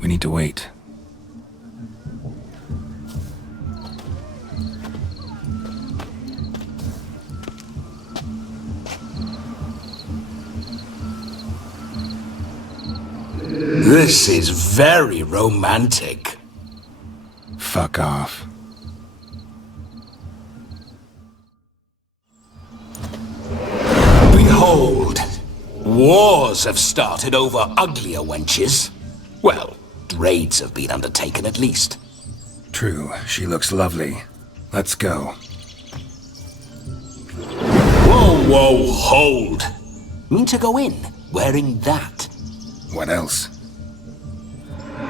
We need to wait. This is very romantic. Fuck off. Behold, wars have started over uglier wenches. Well, raids have been undertaken at least. True, she looks lovely. Let's go. Whoa, hold. Mean to go in wearing that? What else?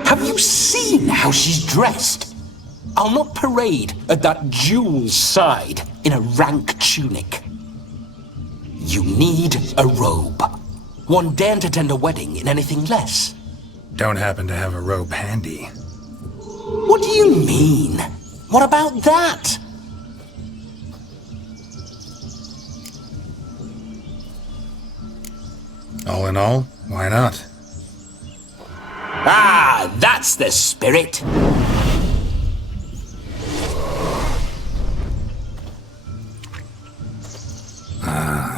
Have you seen how she's dressed? I'll not parade at that jewel's side in a rank tunic. You need a robe. One daren't attend a wedding in anything less. Don't happen to have a robe handy. What do you mean? What about that? All in all, why not? Ah, that's the spirit.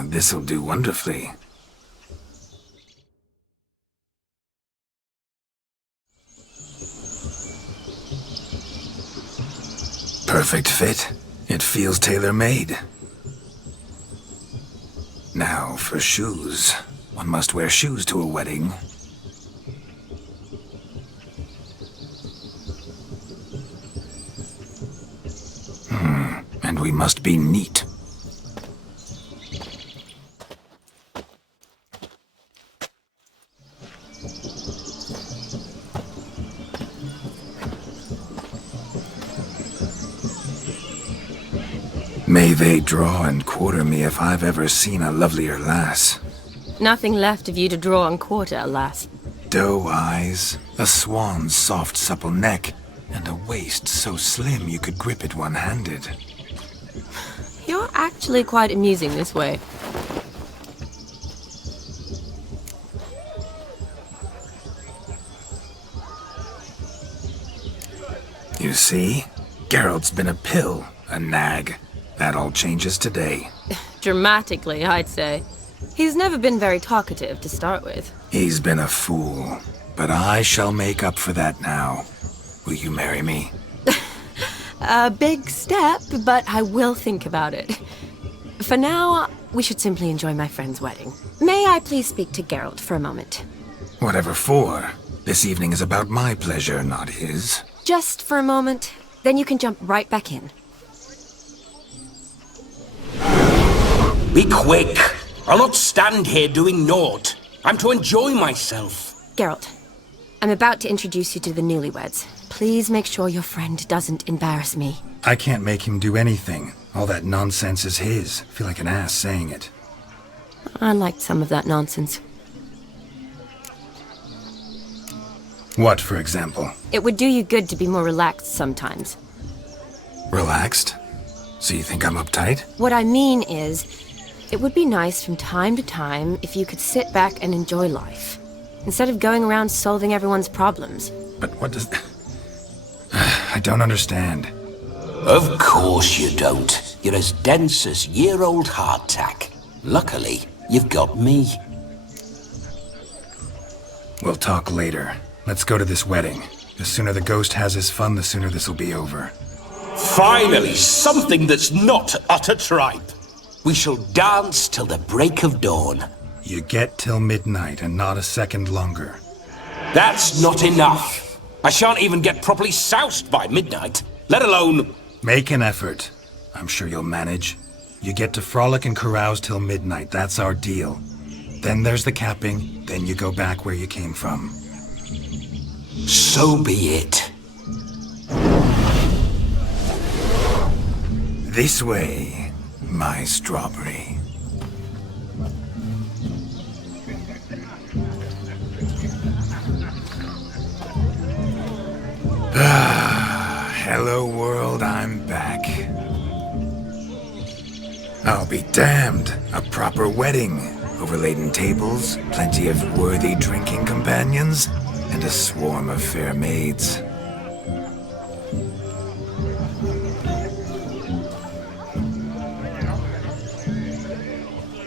This'll do wonderfully. Perfect fit. It feels tailor-made. Now for shoes. One must wear shoes to a wedding. And we must be neat. May they draw and quarter me if I've ever seen a lovelier lass. Nothing left of you to draw and quarter, alas. Doe eyes, a swan's soft supple neck, and a waist so slim you could grip it one-handed. You're actually quite amusing this way. You see? Geralt's been a pill, a nag. That all changes today. Dramatically, I'd say. He's never been very talkative to start with. He's been a fool, but I shall make up for that now. Will you marry me? A big step, but I will think about it. For now, we should simply enjoy my friend's wedding. May I please speak to Geralt for a moment? Whatever for. This evening is about my pleasure, not his. Just for a moment, then you can jump right back in. Be quick. I'll not stand here doing naught. I'm to enjoy myself. Geralt, I'm about to introduce you to the newlyweds. Please make sure your friend doesn't embarrass me. I can't make him do anything. All that nonsense is his. Feel like an ass saying it. I liked some of that nonsense. What, for example? It would do you good to be more relaxed sometimes. Relaxed? So you think I'm uptight? What I mean is, it would be nice from time to time if you could sit back and enjoy life, instead of going around solving everyone's problems. But what does... I don't understand. Of course you don't. You're as dense as year-old hardtack. Luckily, you've got me. We'll talk later. Let's go to this wedding. The sooner the ghost has his fun, the sooner this'll be over. Finally, something that's not utter tripe. We shall dance till the break of dawn. You get till midnight and not a second longer. That's not enough. I shan't even get properly soused by midnight, let alone... Make an effort. I'm sure you'll manage. You get to frolic and carouse till midnight, that's our deal. Then there's the capping, then you go back where you came from. So be it. This way, my strawberry. Hello world, I'm back. I'll be damned. A proper wedding. Overladen tables, plenty of worthy drinking companions, and and a swarm of fair maids.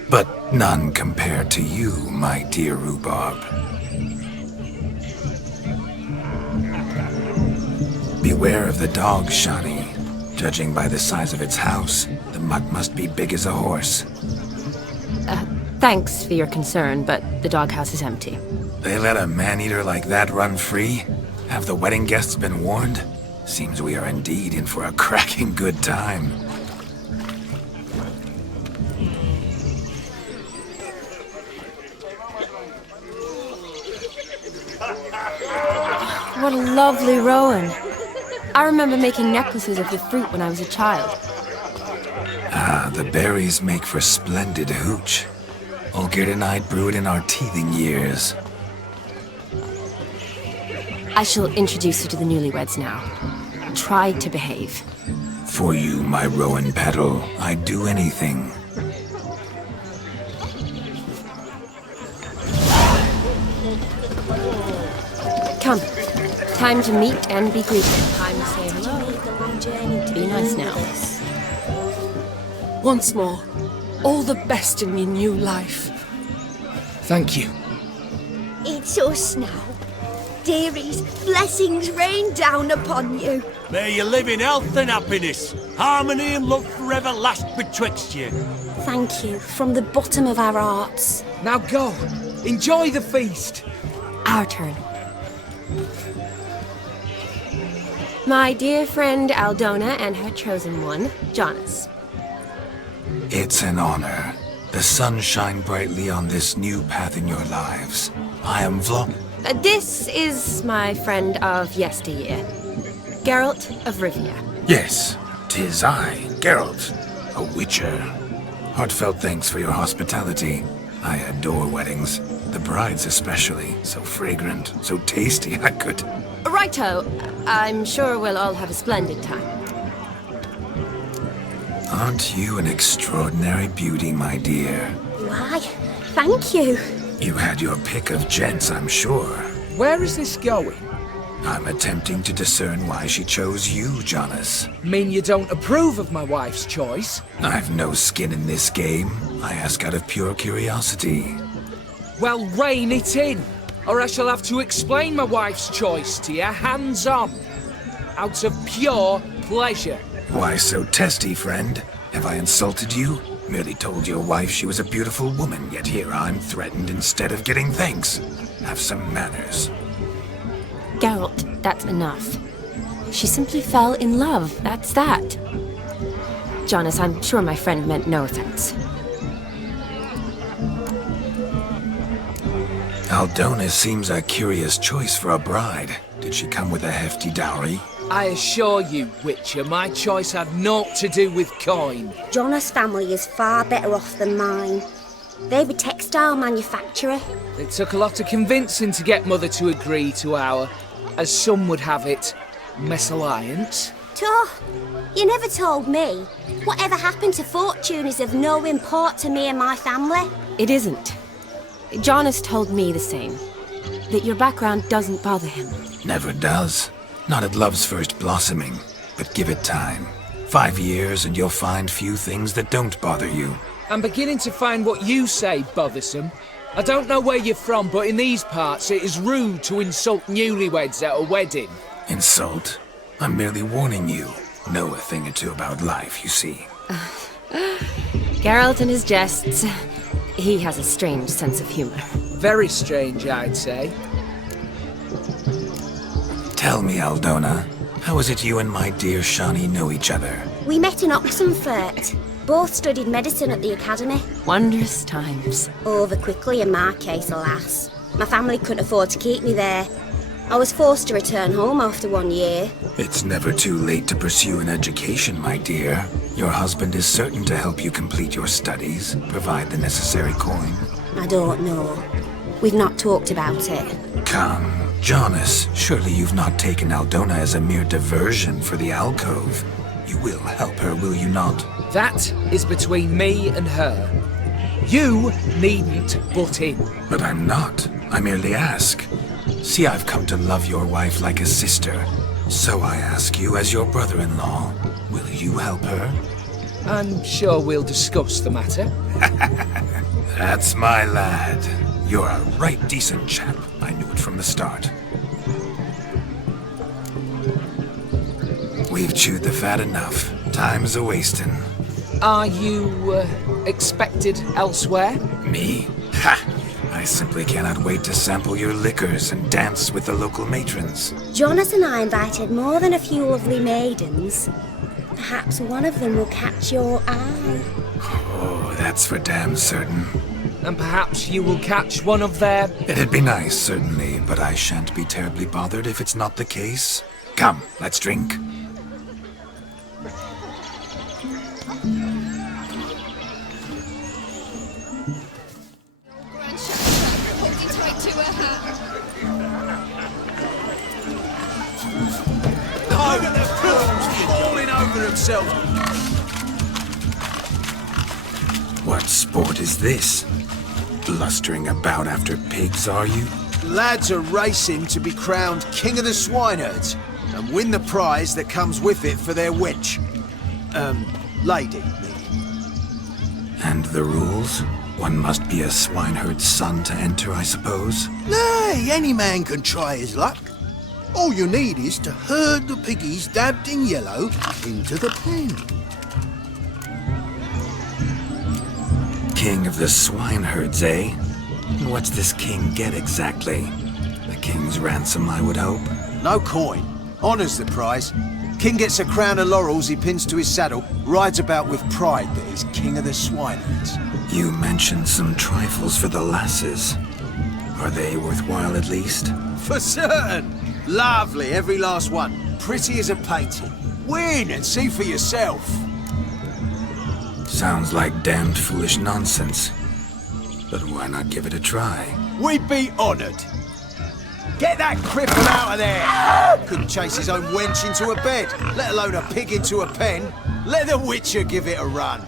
But none compared to you, my dear Rhubarb. Beware of the dog, Shani. Judging by the size of its house, the mutt must be big as a horse. Thanks for your concern, but the doghouse is empty. They let a man-eater like that run free? Have the wedding guests been warned? Seems we are indeed in for a cracking good time. What a lovely rowan. I remember making necklaces of the fruit when I was a child. Ah, the berries make for splendid hooch. Olgerd and I brewed in our teething years. I shall introduce you to the newlyweds now. Try to behave. For you, my rowan petal, I'd do anything. Come. Time to meet and be greeted. Time to say hello. Be nice now. Once more, all the best in your new life. Thank you. It's us now. Dearies, blessings rain down upon you. May you live in health and happiness. Harmony and love forever last betwixt you. Thank you from the bottom of our hearts. Now go. Enjoy the feast. Our turn. My dear friend Aldona and her chosen one, Jonas. It's an honor. The sun shine brightly on this new path in your lives. I am This is my friend of yesteryear, Geralt of Rivia. Yes, 'tis I, Geralt, a witcher. Heartfelt thanks for your hospitality. I adore weddings. The brides especially. So fragrant, so tasty, I could... Righto. I'm sure we'll all have a splendid time. Aren't you an extraordinary beauty, my dear? Why, thank you. You had your pick of gents, I'm sure. Where is this going? I'm attempting to discern why she chose you, Jonas. Mean you don't approve of my wife's choice? I've no skin in this game. I ask out of pure curiosity. Well, rein it in, or I shall have to explain my wife's choice to you hands-on. Out of pure pleasure. Why so testy, friend? Have I insulted you? Merely told your wife she was a beautiful woman, yet here I'm threatened instead of getting thanks. Have some manners. Geralt, that's enough. She simply fell in love, that's that. Jonas, I'm sure my friend meant no offense. Aldona seems a curious choice for a bride. Did she come with a hefty dowry? I assure you, Witcher, my choice had naught to do with coin. Jonas' family is far better off than mine. They're a textile manufacturer. It took a lot of convincing to get Mother to agree to our, as some would have it, mesalliance. Toh, you never told me. Whatever happened to fortune is of no import to me and my family. It isn't. Jonas told me the same. That your background doesn't bother him. Never does. Not at love's first blossoming. But give it time. 5 years and you'll find few things that don't bother you. I'm beginning to find what you say bothersome. I don't know where you're from, but in these parts it is rude to insult newlyweds at a wedding. Insult? I'm merely warning you. Know a thing or two about life, you see. Geralt and his jests. He has a strange sense of humor. Very strange, I'd say. Tell me, Aldona, how is it you and my dear Shani know each other? We met in Oxenfurt. Both studied medicine at the academy. Wondrous times. Over quickly in my case, alas. My family couldn't afford to keep me there. I was forced to return home after 1 year. It's never too late to pursue an education, my dear. Your husband is certain to help you complete your studies, provide the necessary coin. I don't know. We've not talked about it. Come, Jonas, surely you've not taken Aldona as a mere diversion for the alcove. You will help her, will you not? That is between me and her. You needn't butt in. But I'm not. I merely ask. See, I've come to love your wife like a sister. So I ask you, as your brother-in-law, will you help her? I'm sure we'll discuss the matter. That's my lad. You're a right decent chap. I knew it from the start. We've chewed the fat enough. Time's a-wasting. Are you, expected elsewhere? Me? Ha! I simply cannot wait to sample your liquors and dance with the local matrons. Jonas and I invited more than a few lovely maidens. Perhaps one of them will catch your eye. Oh, that's for damn certain. And perhaps you will catch one of their... It'd be nice, certainly, but I shan't be terribly bothered if it's not the case. Come, let's drink. Oh, the fool's falling over himself. What sport is this? Blustering about after pigs, are you? Lads are racing to be crowned King of the Swineherds and win the prize that comes with it for their wench. Lady. And the rules? One must be a swineherd's son to enter, I suppose? Nay, any man can try his luck. All you need is to herd the piggies dabbed in yellow into the pen. King of the swineherds, eh? And what's this king get exactly? The king's ransom, I would hope. No coin. Honours the prize. King gets a crown of laurels he pins to his saddle, rides about with pride that he's King of the Swineherds. You mentioned some trifles for the lasses. Are they worthwhile at least? For certain! Lovely, every last one. Pretty as a painting. Win and see for yourself. Sounds like damned foolish nonsense. But why not give it a try? We'd be honoured. Get that cripple out of there! Couldn't chase his own wench into a bed, let alone a pig into a pen. Let the Witcher give it a run.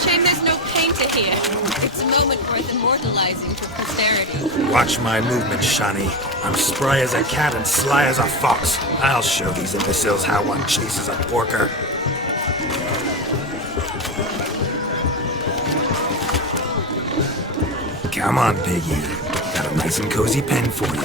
Shame there's no painter here. It's a moment worth immortalizing for posterity. Watch my movement, Shani. I'm spry as a cat and sly as a fox. I'll show these imbeciles how one chases a porker. Come on, Piggy. Got a nice and cozy pen for you.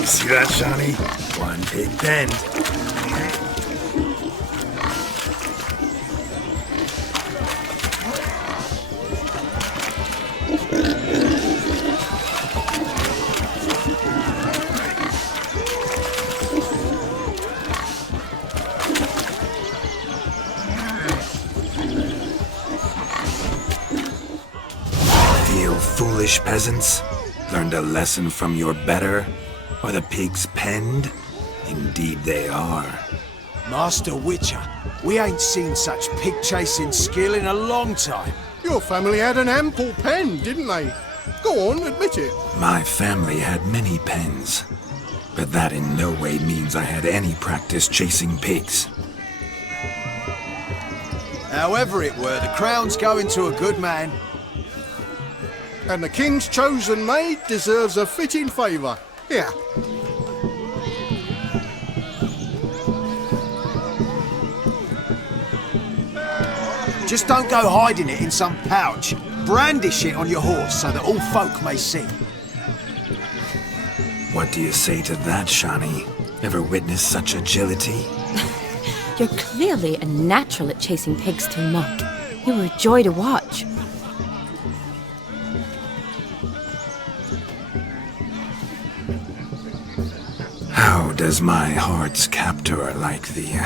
You see that, Shani? One big pen. Feel foolish, peasants? Learned a lesson from your better? Or the pigs penned? Indeed they are. Master Witcher, we ain't seen such pig-chasing skill in a long time. Your family had an ample pen, didn't they? Go on, admit it. My family had many pens, but that in no way means I had any practice chasing pigs. However it were, the crown's going to a good man. And the king's chosen maid deserves a fitting favour. Here. Just don't go hiding it in some pouch. Brandish it on your horse so that all folk may see. What do you say to that, Shani? Ever witnessed such agility? You're clearly a natural at chasing pigs through muck. You were a joy to watch. How does my heart's captor like the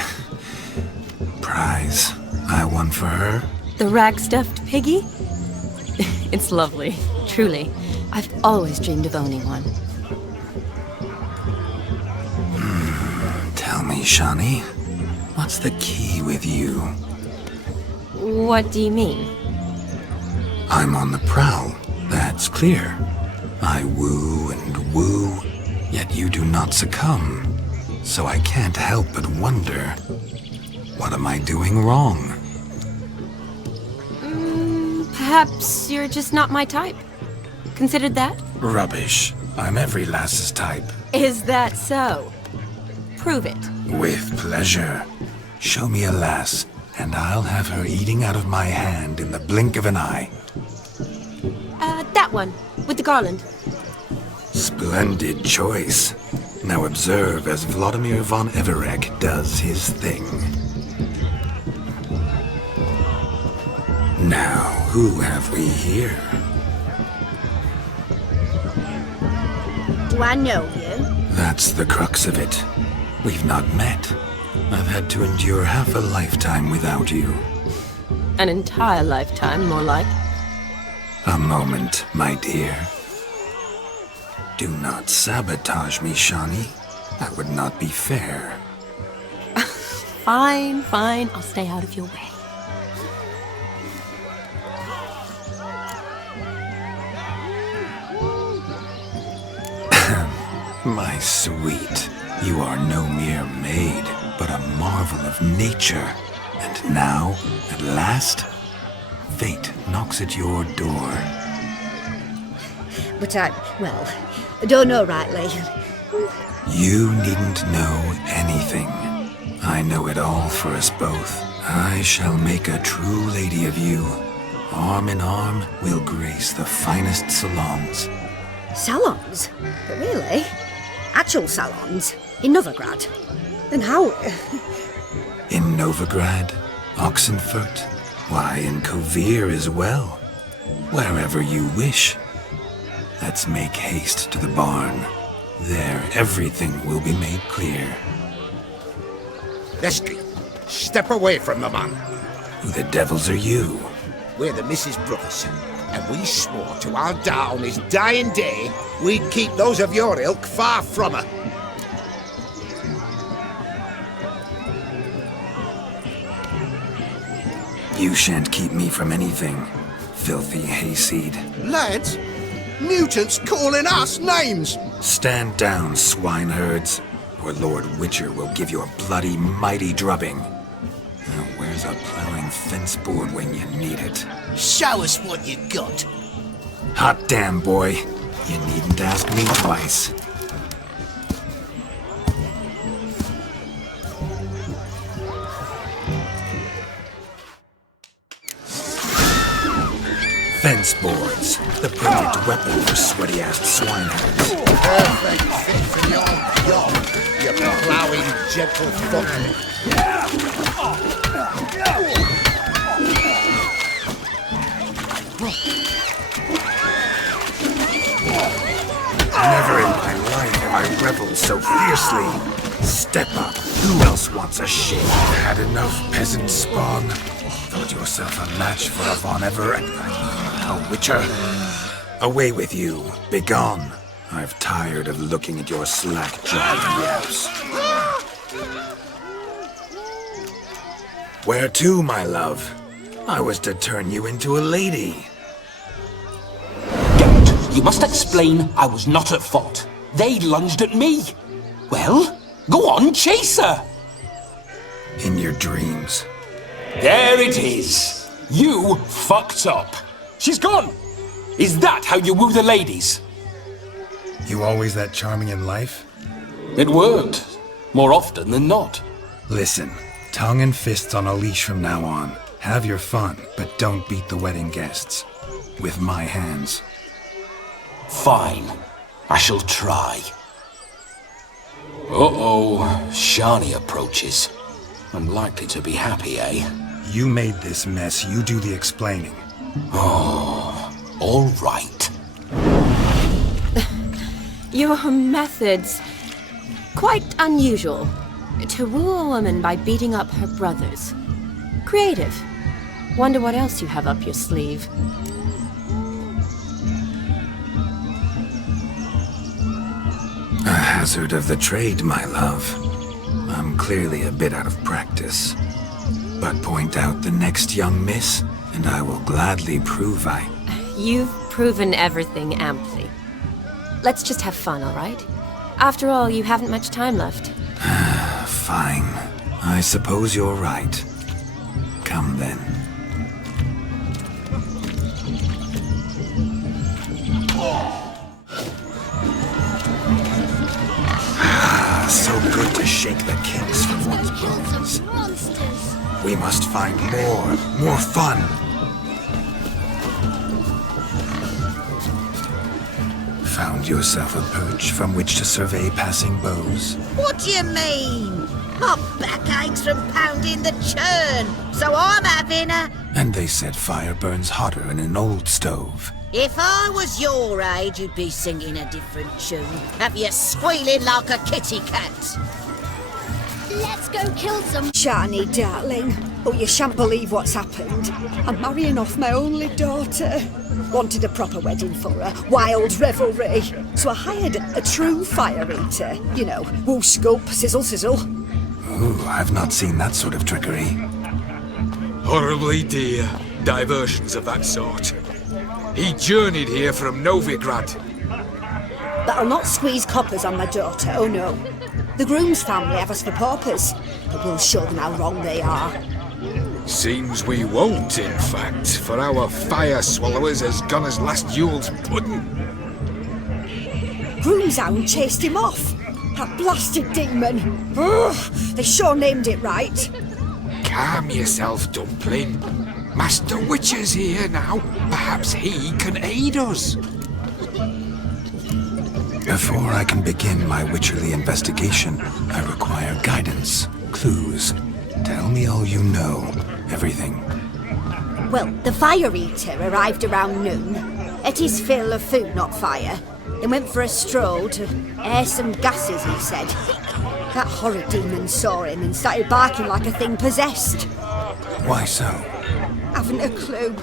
prize I won for her? The rag-stuffed piggy? It's lovely, truly. I've always dreamed of owning one. Tell me, Shani, what's the key with you? What do you mean? I'm on the prowl, that's clear. I woo and woo, yet you do not succumb. So I can't help but wonder, what am I doing wrong? Perhaps you're just not my type. Considered that? Rubbish. I'm every lass's type. Is that so? Prove it. With pleasure. Show me a lass, and I'll have her eating out of my hand in the blink of an eye. That one, with the garland. Splendid choice. Now observe as Vladimir von Everek does his thing. Now, who have we here? Do I know you? That's the crux of it. We've not met. I've had to endure half a lifetime without you. An entire lifetime, more like. A moment, my dear. Do not sabotage me, Shani. That would not be fair. Fine, fine. I'll stay out of your way. My sweet, you are no mere maid, but a marvel of nature. And now, at last, fate knocks at your door. But I don't know rightly. You needn't know anything. I know it all for us both. I shall make a true lady of you. Arm in arm, we'll grace the finest salons. Salons? But really? Actual salons? In Novigrad? Then how? In Novigrad, Oxenfurt, why, in Kovir as well. Wherever you wish. Let's make haste to the barn. There, everything will be made clear. Leslie, step away from the man. Who the devils are you? We're the Mrs. Brothers, and we swore to our da on his dying day we'd keep those of your ilk far from her. You shan't keep me from anything, filthy hayseed. Lads, mutants calling us names! Stand down, swineherds, or Lord Witcher will give you a bloody mighty drubbing. Now where's a plowing fence board when you need it? Show us what you got. Hot damn, boy. You needn't ask me twice. Fence boards, the perfect weapon for sweaty-assed swineherds. Perfect fit for your job, you ploughing gentle fuck. Never in my life have I reveled so fiercely. Step up. Who else wants a shave? Had enough, peasant spawn? Thought yourself a match for a Von Everett? A Witcher? Away with you. Begone. I've tired of looking at your slack-jawed yaps. Where to, my love? I was to turn you into a lady. Geralt, you must explain I was not at fault. They lunged at me. Well, go on, chase her. In your dreams. There it is. You fucked up. She's gone. Is that how you woo the ladies? You always that charming in life? It worked. More often than not. Listen, tongue and fists on a leash from now on. Have your fun, but don't beat the wedding guests. With my hands. Fine. I shall try. Uh-oh. Shani approaches. Unlikely to be happy, eh? You made this mess. You do the explaining. Oh, all right. Your methods... quite unusual. To woo a woman by beating up her brothers. Creative. Wonder what else you have up your sleeve. A hazard of the trade, my love. I'm clearly a bit out of practice. But point out the next young miss, and I will gladly prove I You've proven everything amply. Let's just have fun, all right? After all, you haven't much time left. Fine. I suppose you're right. Come then. So good to shake the kinks from one's bones. We must find more fun. Found yourself a perch from which to survey passing beaux. What do you mean? My back aches from pounding the churn, so I'm having a... And they said fire burns hotter in an old stove. If I was your age, you'd be singing a different tune. Have you squealing like a kitty cat? Let's go kill some... Shani, darling. Oh, you shan't believe what's happened. I'm marrying off my only daughter. Wanted a proper wedding for her. Wild revelry. So I hired a true fire eater. You know, woo scoop, sizzle sizzle. Ooh, I've not seen that sort of trickery. Horribly dear diversions of that sort. He journeyed here from Novigrad. But I'll not squeeze coppers on my daughter, oh no. The groom's family have us for paupers, but we'll show them how wrong they are. Seems we won't, in fact, for our fire swallowers has gone as last Yule's pudding. Groom's hound chased him off. That blasted demon. Ugh, they sure named it right. Calm yourself, Dumpling. Master Witcher's here now. Perhaps he can aid us. Before I can begin my witcherly investigation, I require guidance, clues. Tell me all you know. Everything. Well, the fire eater arrived around noon. Ate his fill of food, not fire. Then went for a stroll to air some gases, he said. That horrid demon saw him and started barking like a thing possessed. Why so? Haven't a clue.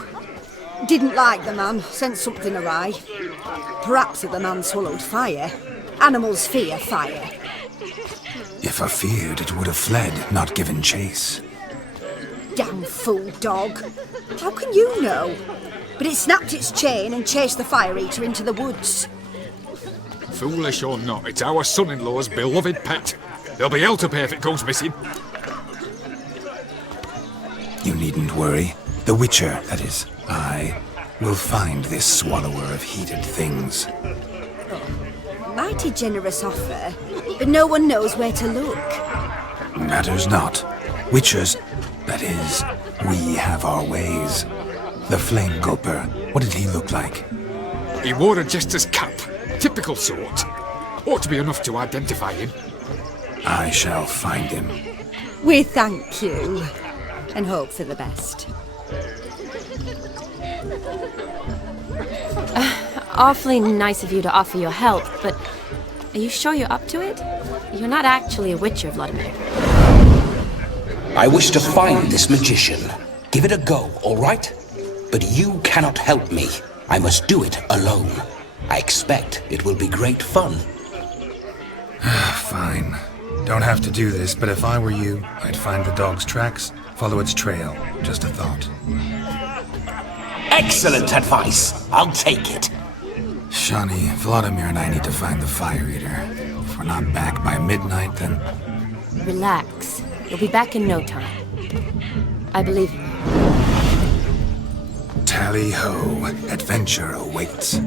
Didn't like the man, sent something awry. Perhaps if the man swallowed fire. Animals fear fire. If I feared, it would have fled, not given chase. Damn fool dog. How can you know? But it snapped its chain and chased the fire eater into the woods. Foolish or not, it's our son-in-law's beloved pet. There'll be hell to pay if it goes missing. You needn't worry. The Witcher, that is, I, will find this swallower of heated things. Mighty generous offer, but no one knows where to look. Matters not. Witchers, that is, we have our ways. The Flame Gulper, what did he look like? He wore a jester's cap. Typical sort. Ought to be enough to identify him. I shall find him. We thank you, and hope for the best. Awfully nice of you to offer your help, but are you sure you're up to it? You're not actually a Witcher, Vladimir. I wish to find this magician. Give it a go, all right? But you cannot help me. I must do it alone. I expect it will be great fun. Fine. Don't have to do this, but if I were you, I'd find the dog's tracks, follow its trail. Just a thought. Excellent advice. I'll take it. Shani, Vladimir and I need to find the fire eater. If we're not back by midnight, then... Relax. You'll be back in no time. I believe in you. Tally-ho. Adventure awaits.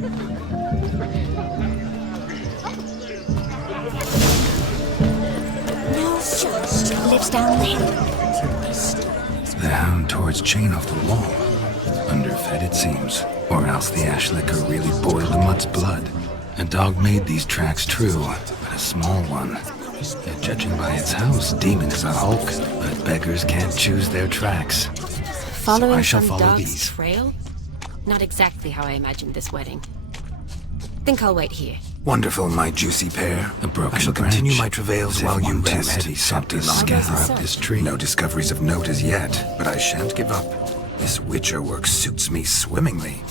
Lives down there. The hound tore its chain off the wall. Underfed, it seems. Or else the ash liquor really boiled the mutt's blood. A dog made these tracks true, but a small one. And judging by its house, Demon is a hulk, but beggars can't choose their tracks. Following so I shall some follow dog's these. trail? Not exactly how I imagined this wedding. Think I'll wait here. Wonderful, my juicy pear. I shall continue my travails while you rest. Something scatter up this tree. No discoveries of note as yet, but I shan't give up. This Witcher work suits me swimmingly.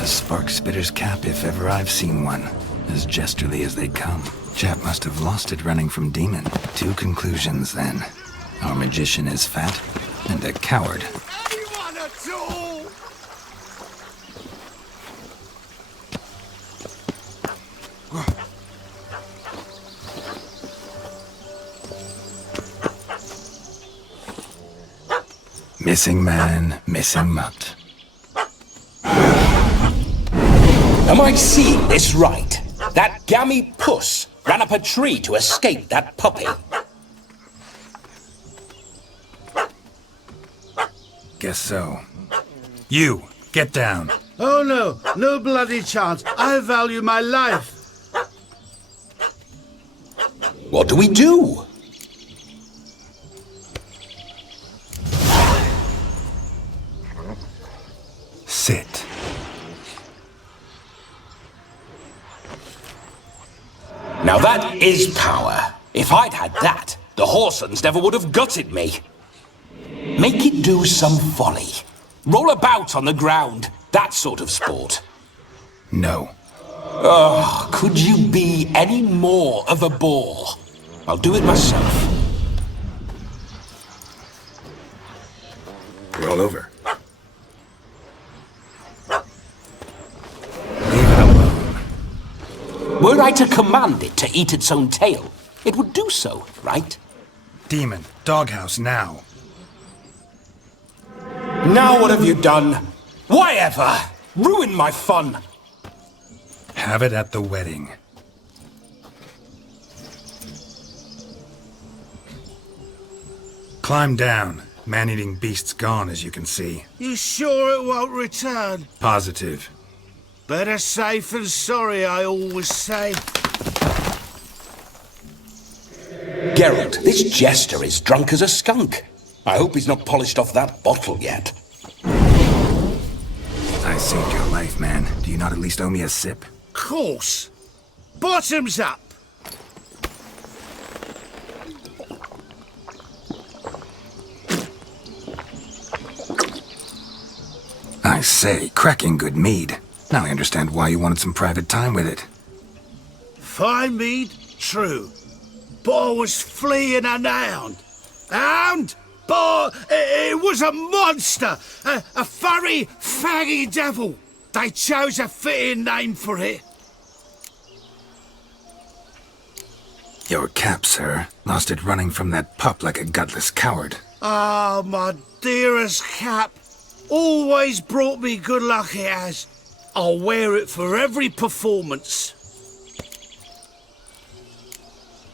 A spark spitter's cap, if ever I've seen one. As jesterly as they come. Chap must have lost it running from Demon. Two conclusions, then. Our magician is fat, and a coward. Anyone at all? Missing man, missing mutt. Am I seeing this right? That gammy puss ran up a tree to escape that puppy. Guess so. You, get down. Oh no, no bloody chance. I value my life. What do we do? Sit. Now that is power. If I'd had that, the Horsons never would have gutted me. Make it do some folly. Roll about on the ground. That sort of sport. No. Oh, could you be any more of a bore? I'll do it myself. Roll over. Were I to command it to eat its own tail, it would do so, right? Demon, doghouse now. Now what have you done? Why ever? Ruin my fun. Have it at the wedding. Climb down. Man-eating beast's gone, as you can see. You sure it won't return? Positive. Better safe than sorry, I always say. Geralt, this jester is drunk as a skunk. I hope he's not polished off that bottle yet. I saved your life, man. Do you not at least owe me a sip? Course. Bottoms up. I say, cracking good mead. Now I understand why you wanted some private time with it. Fine mead, true. But I was fleeing an hound. Hound? But it was a monster. A furry, faggy devil. They chose a fitting name for it. Your cap, sir. Lost it running from that pup like a gutless coward. Ah, my dearest cap. Always brought me good luck it has. I'll wear it for every performance.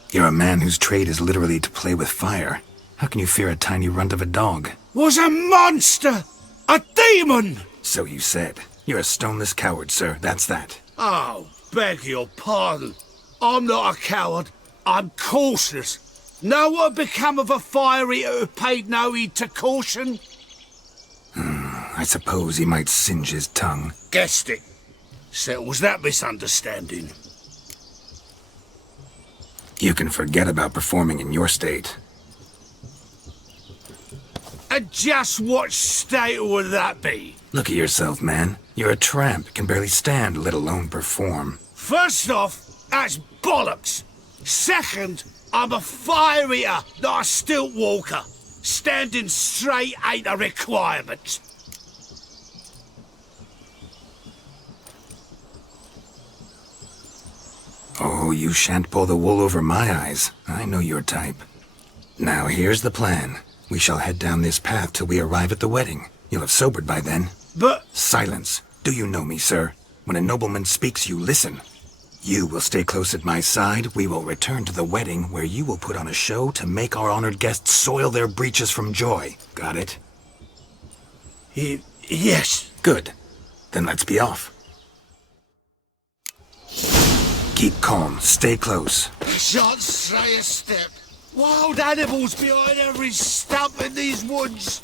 You're a man whose trade is literally to play with fire. How can you fear a tiny runt of a dog? Was a monster! A demon! So you said. You're a stoneless coward, sir. That's that. Oh, beg your pardon. I'm not a coward. I'm cautious. Know what become of a fire eater who paid no heed to caution? I suppose he might singe his tongue. Guessed it. Settles that misunderstanding. You can forget about performing in your state. And just what state would that be? Look at yourself, man. You're a tramp, can barely stand, let alone perform. First off, that's bollocks. Second, I'm a fire eater, not a stilt walker. Standing straight ain't a requirement. Oh, you shan't pull the wool over my eyes. I know your type. Now, here's the plan. We shall head down this path till we arrive at the wedding. You'll have sobered by then. But... Silence. Do you know me, sir? When a nobleman speaks, you listen. You will stay close at my side. We will return to the wedding, where you will put on a show to make our honored guests soil their breeches from joy. Got it? Yes. Good. Then let's be off. Keep calm. Stay close. I shan't stray a step. Wild animals behind every stump in these woods.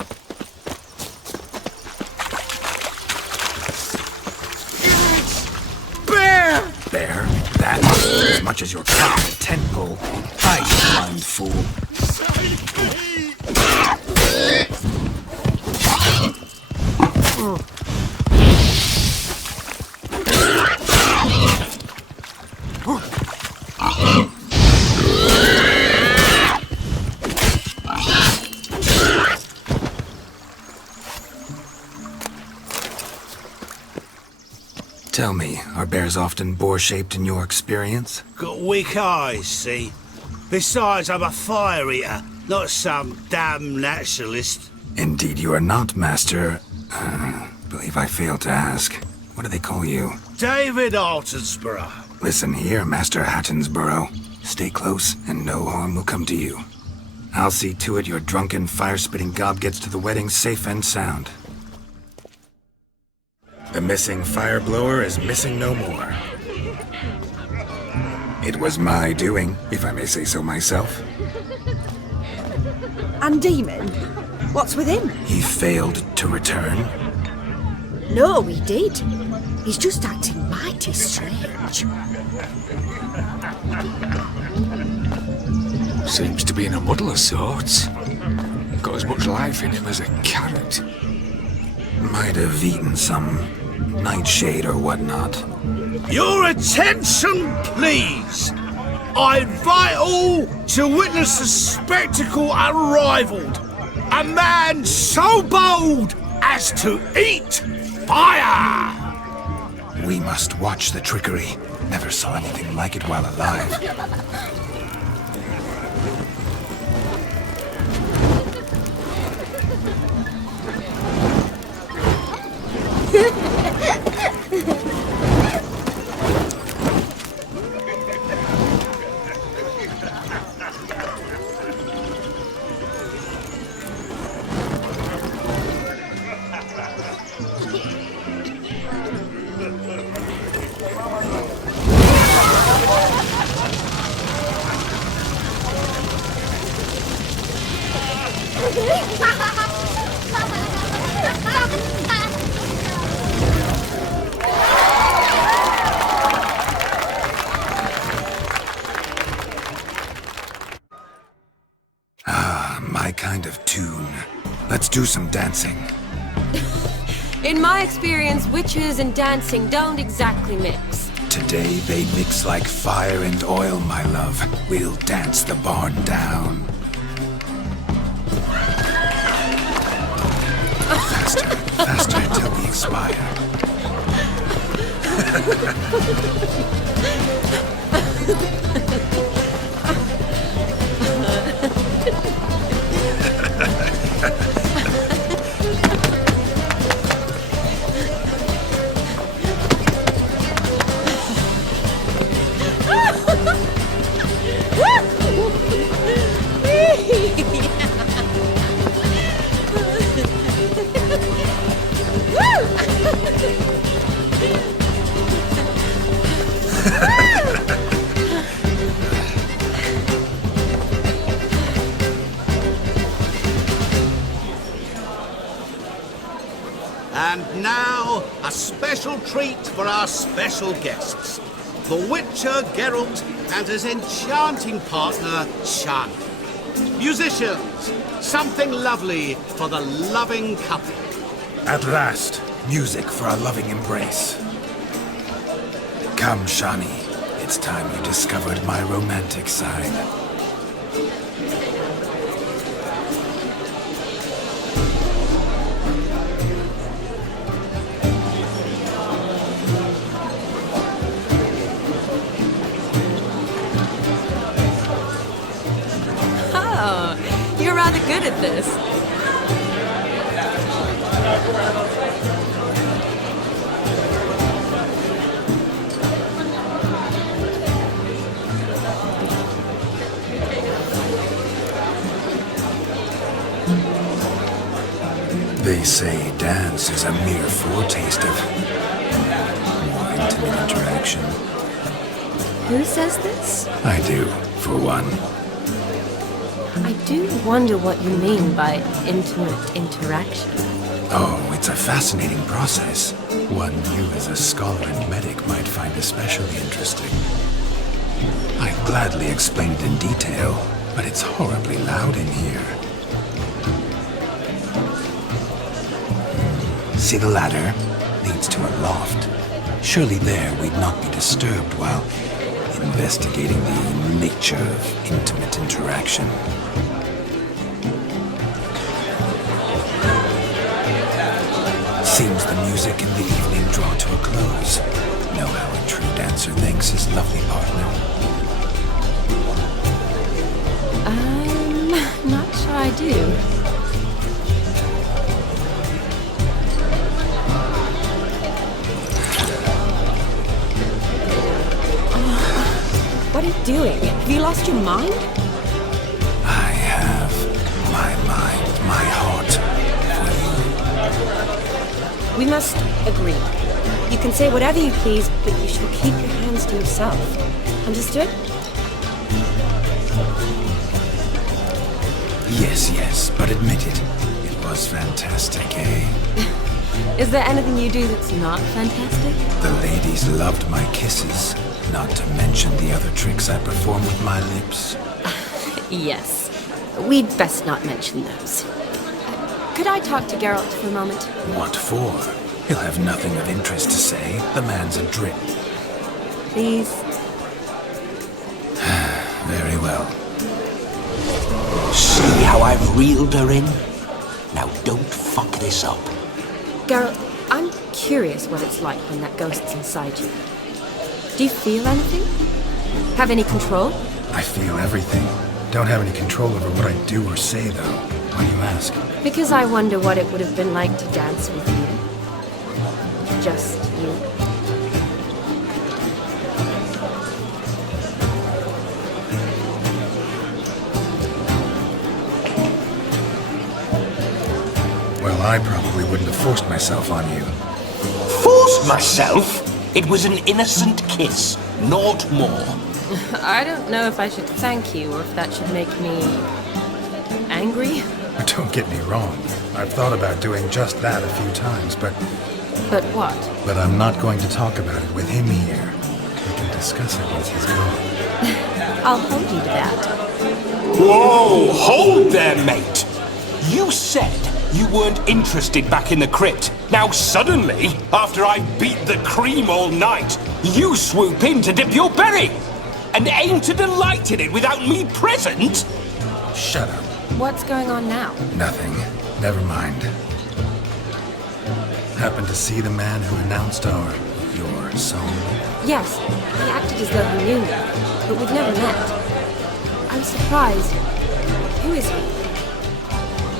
Bear! Bear? That is as much as your cock at a tent pole. Hide, you blind fool. Tell me, are bears often boar-shaped in your experience? Got weak eyes, see? Besides, I'm a fire eater, not some damn naturalist. Indeed you are not, Master. Believe I failed to ask. What do they call you? David Altonsborough. Listen here, Master Hattonsborough. Stay close, and no harm will come to you. I'll see to it your drunken, fire-spitting gob gets to the wedding safe and sound. The missing fire blower is missing no more. It was my doing, if I may say so myself. And Demon? What's with him? He failed to return. No, he did. He's just acting mighty strange. Seems to be in a muddle of sorts. Got as much life in him as a carrot. Might have eaten some nightshade or whatnot. Your attention, please! I invite all to witness the spectacle unrivaled. A man so bold as to eat fire! We must watch the trickery. Never saw anything like it while alive. My kind of tune. Let's do some dancing. In my experience, witches and dancing don't exactly mix. Today they mix like fire and oil, my love. We'll dance the barn down. Faster, faster till we expire. And now, a special treat for our special guests. The Witcher Geralt and his enchanting partner, Shani. Musicians, something lovely for the loving couple. At last, music for a loving embrace. Come, Shani. It's time you discovered my romantic side. Oh, you're rather good at this. They say dance is a mere foretaste of more intimate interaction. Who says this? I do, for one. I do wonder what you mean by intimate interaction. Oh, it's a fascinating process. One you as a scholar and medic might find especially interesting. I'd gladly explain it in detail, but it's horribly loud in here. See the ladder? Leads to a loft. Surely there we'd not be disturbed while investigating the nature of intimate interaction. Seems the music in the evening draw to a close. Know how a true dancer thanks his lovely partner. Not sure I do. What are you doing? Have you lost your mind? I have my mind, my heart for We must agree. You can say whatever you please, but you shall keep your hands to yourself. Understood? you. Yes, but admit it. It was fantastic, eh? Is there anything you do that's not fantastic? The ladies loved my kisses, not to mention the other tricks I perform with my lips. Yes. We'd best not mention those. Could I talk to Geralt for a moment? What for? He'll have nothing of interest to say. The man's adrift. Please? Very well. See how I've reeled her in? Now don't fuck this up. Geralt, I'm curious what it's like when that ghost's inside you. Do you feel anything? Have any control? I feel everything. Don't have any control over what I do or say, though. Why do you ask? Because I wonder what it would have been like to dance with you. Just you. Well, I probably wouldn't have forced myself on you. Forced myself? It was an innocent kiss, naught more. I don't know if I should thank you or if that should make me angry. Don't get me wrong. I've thought about doing just that a few times, but But what? I'm not going to talk about it with him here. We can discuss it once he's gone. I'll hold you to that. Whoa, hold there, mate. You said you weren't interested back in the crypt. Now suddenly, after I beat the cream all night, you swoop in to dip your berry and aim to delight in it without me present? Shut up. What's going on now? Nothing. Never mind. Happened to see the man who announced your song? Yes, he acted as though he knew me, but we've never met. I'm surprised. Who is he?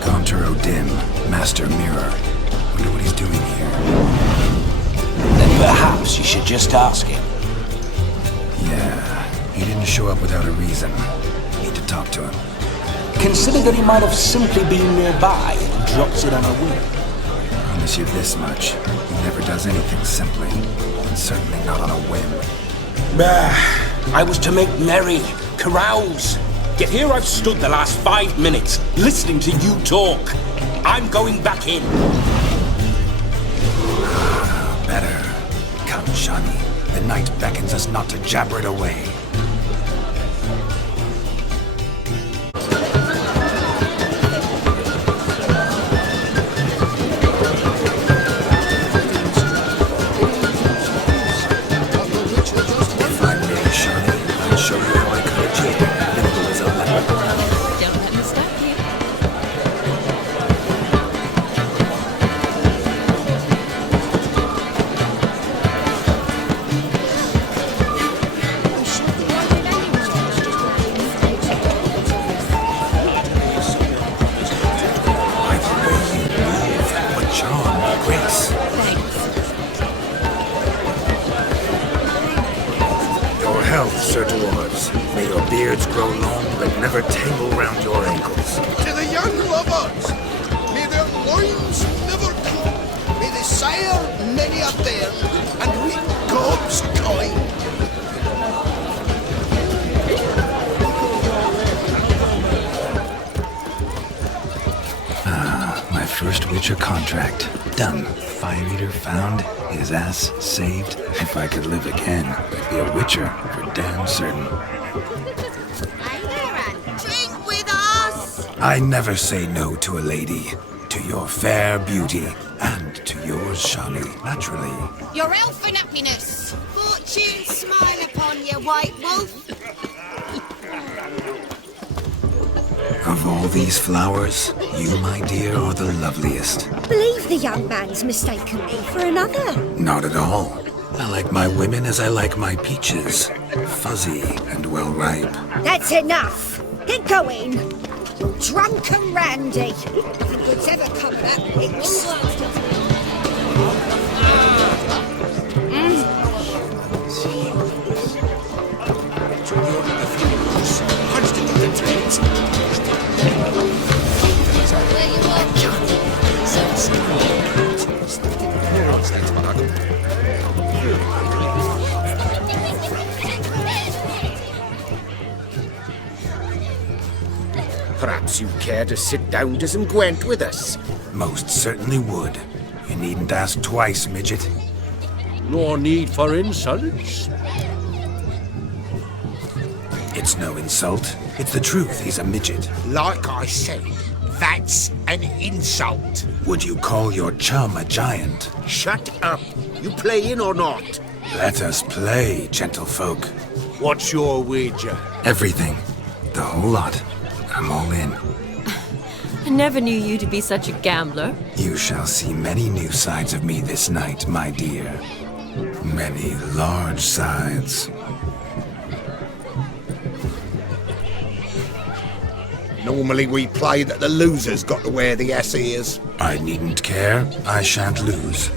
Gaunter O'Dim, Master Mirror. Wonder what he's doing here. Then perhaps you should just ask him. Yeah, he didn't show up without a reason. Need to talk to him. Consider that he might have simply been nearby and dropped it on a whim. Promise you this much. He never does anything simply. And certainly not on a whim. I was to make merry, carouse. Yet here I've stood the last 5 minutes, listening to you talk. I'm going back in. Better. Come, Shani. The night beckons us not to jabber it away. Sir Dwarves. May your beards grow long, but never tangle round your ankles. To the young lovers, may their loins never droop. May they sire many a bairn and reap God's coin. My first Witcher contract. Done. Fire Eater found. His ass saved. If I could live again, I'd be a Witcher for damn certain. Drink with us! I never say no to a lady. To your fair beauty. And to yours, Shani, naturally. Your elfin happiness! Fortune smile upon you, White Wolf! Of all these flowers, you, my dear, are the loveliest. Believe the young man's mistaken me for another. Not at all. I like my women as I like my peaches. Fuzzy and well ripe. That's enough. Get going. You're drunk and randy. Nothing good's ever come of that mix. Perhaps you'd care to sit down to some Gwent with us. Most certainly would. You needn't ask twice, midget. No need for insults. It's no insult. It's the truth. He's a midget. Like I said, that's an insult. Would you call your chum a giant? Shut up. You playing or not? Let us play, gentlefolk. What's your wager? Everything. The whole lot. I'm all in. I never knew you to be such a gambler. You shall see many new sides of me this night, my dear. Many large sides. Normally we play that the loser's got to wear the ass ears. I needn't care. I shan't lose.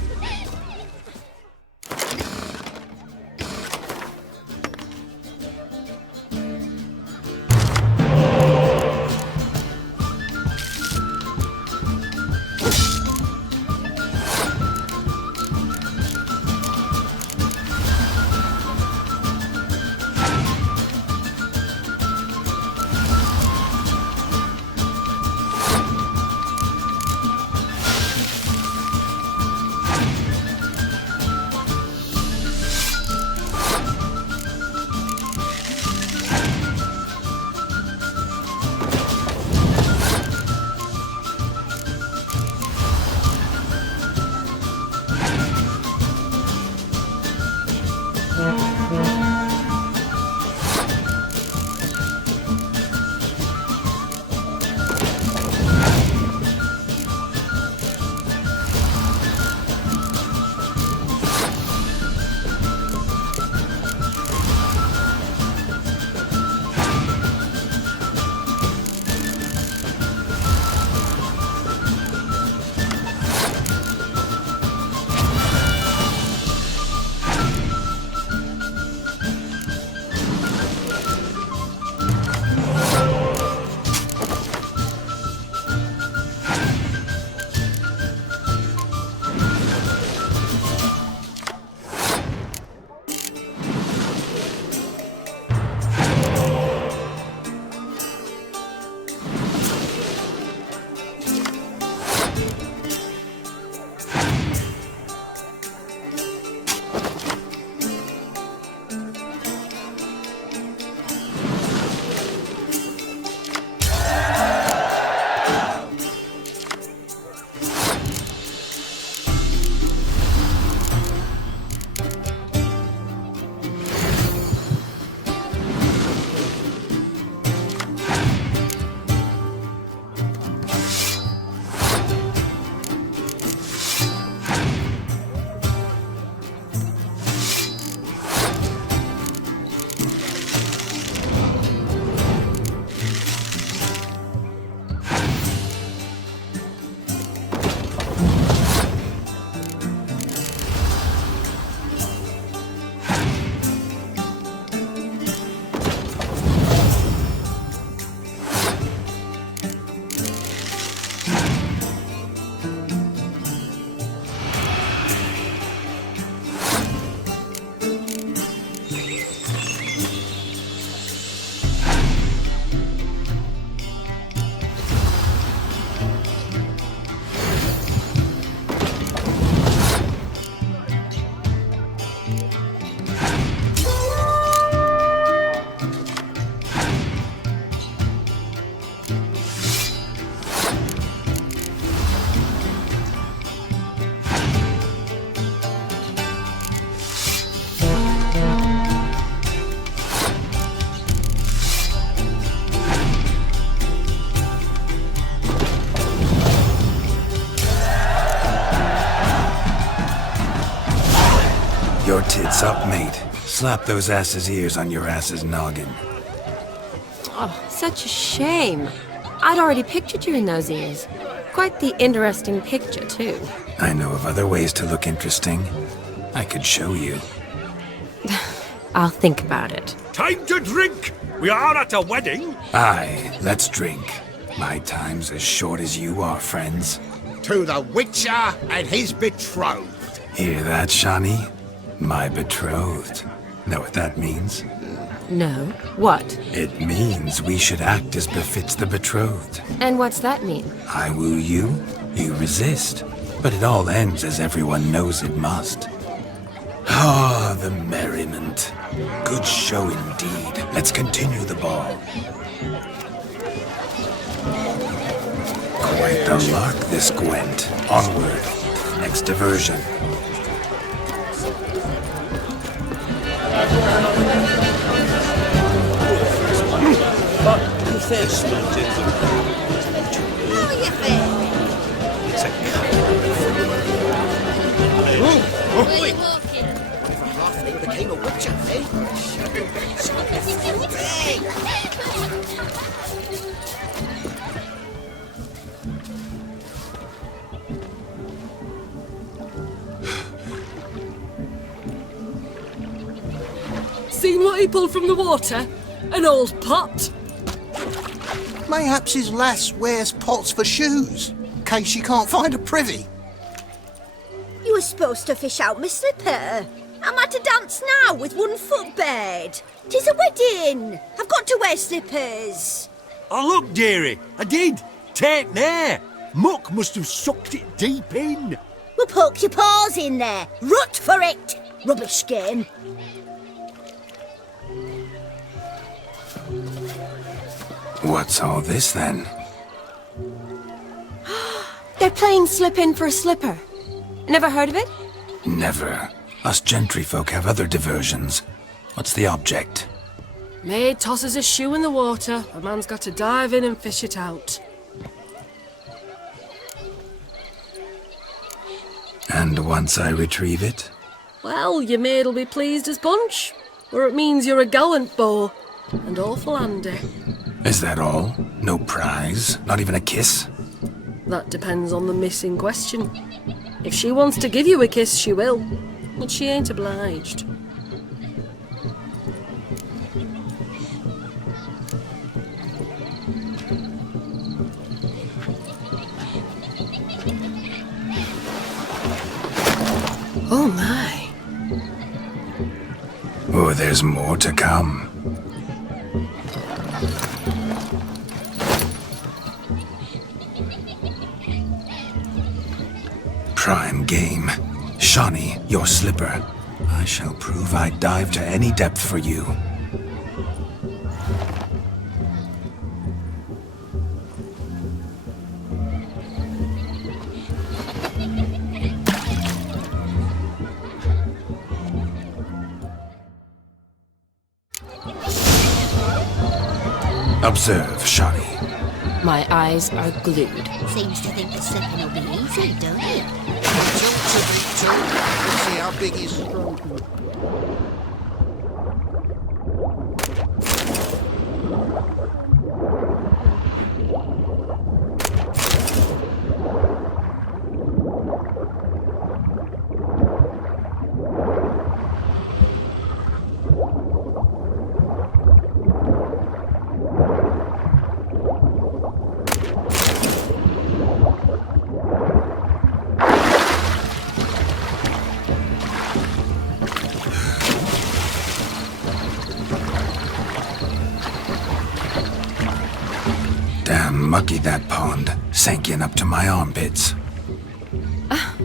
Your tits up, mate. Slap those asses' ears on your ass's noggin. Oh, such a shame. I'd already pictured you in those ears. Quite the interesting picture, too. I know of other ways to look interesting. I could show you. I'll think about it. Time to drink! We are at a wedding! Aye, let's drink. My time's as short as you are, friends. To the Witcher and his betrothed. Hear that, Shani? My betrothed. Know what that means? No. What? It means we should act as befits the betrothed. And what's that mean? I woo you, you resist. But it all ends as everyone knows it must. Ah, the merriment. Good show indeed. Let's continue the ball. Quite the lark, this Gwent. Onward. Next diversion. Became a witcher, eh? Seen what he pulled from the water? An old pot? Mayhaps his lass wears pots for shoes, in case she can't find a privy. You were supposed to fish out my slipper. I'm at to dance now with one foot bared. 'Tis a wedding. I've got to wear slippers. Oh, look, dearie, I did. Take there. Muck must have sucked it deep in. Well, poke your paws in there. Rut for it. Rubbish skin. What's all this then? They're playing slip in for a slipper. Never heard of it? Never. Us gentry folk have other diversions. What's the object? Maid tosses a shoe in the water. A man's got to dive in and fish it out. And once I retrieve it? Well, your maid'll be pleased as punch. Or it means you're a gallant beau. And awful handy. Is that all? No prize? Not even a kiss? That depends on the miss in question. If she wants to give you a kiss, she will. But she ain't obliged. Oh my. Oh, there's more to come. Prime game. Shawnee, your slipper. I shall prove I'd dive to any depth for you. Observe, Shawnee. My eyes are glued. Seems to think the slipping will be easy, don't you? Tilts a bit too. Let's see how big his stroke is. Damn mucky that pond. Sank in up to my armpits.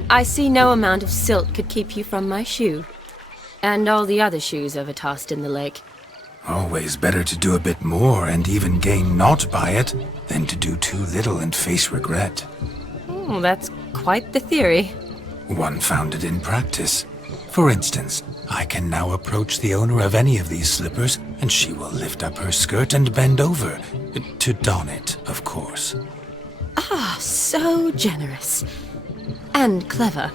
I see no amount of silt could keep you from my shoe. And all the other shoes ever tossed in the lake. Always better to do a bit more and even gain naught by it than to do too little and face regret. Oh, that's quite the theory. One founded in practice. For instance, I can now approach the owner of any of these slippers, and she will lift up her skirt and bend over. To don it, of course. Ah, so generous. And clever.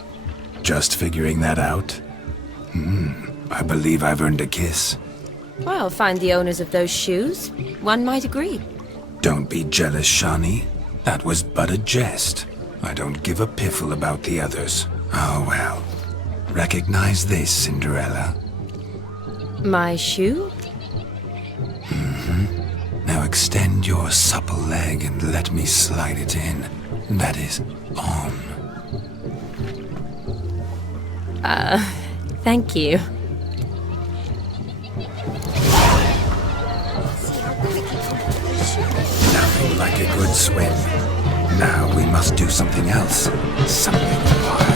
Just figuring that out? I believe I've earned a kiss. Well, find the owners of those shoes. One might agree. Don't be jealous, Shawnee. That was but a jest. I don't give a piffle about the others. Oh well. Recognize this, Cinderella. My shoe? Now extend your supple leg and let me slide it in. That is, on. Thank you. like a good swim. Now we must do something else. Something wild.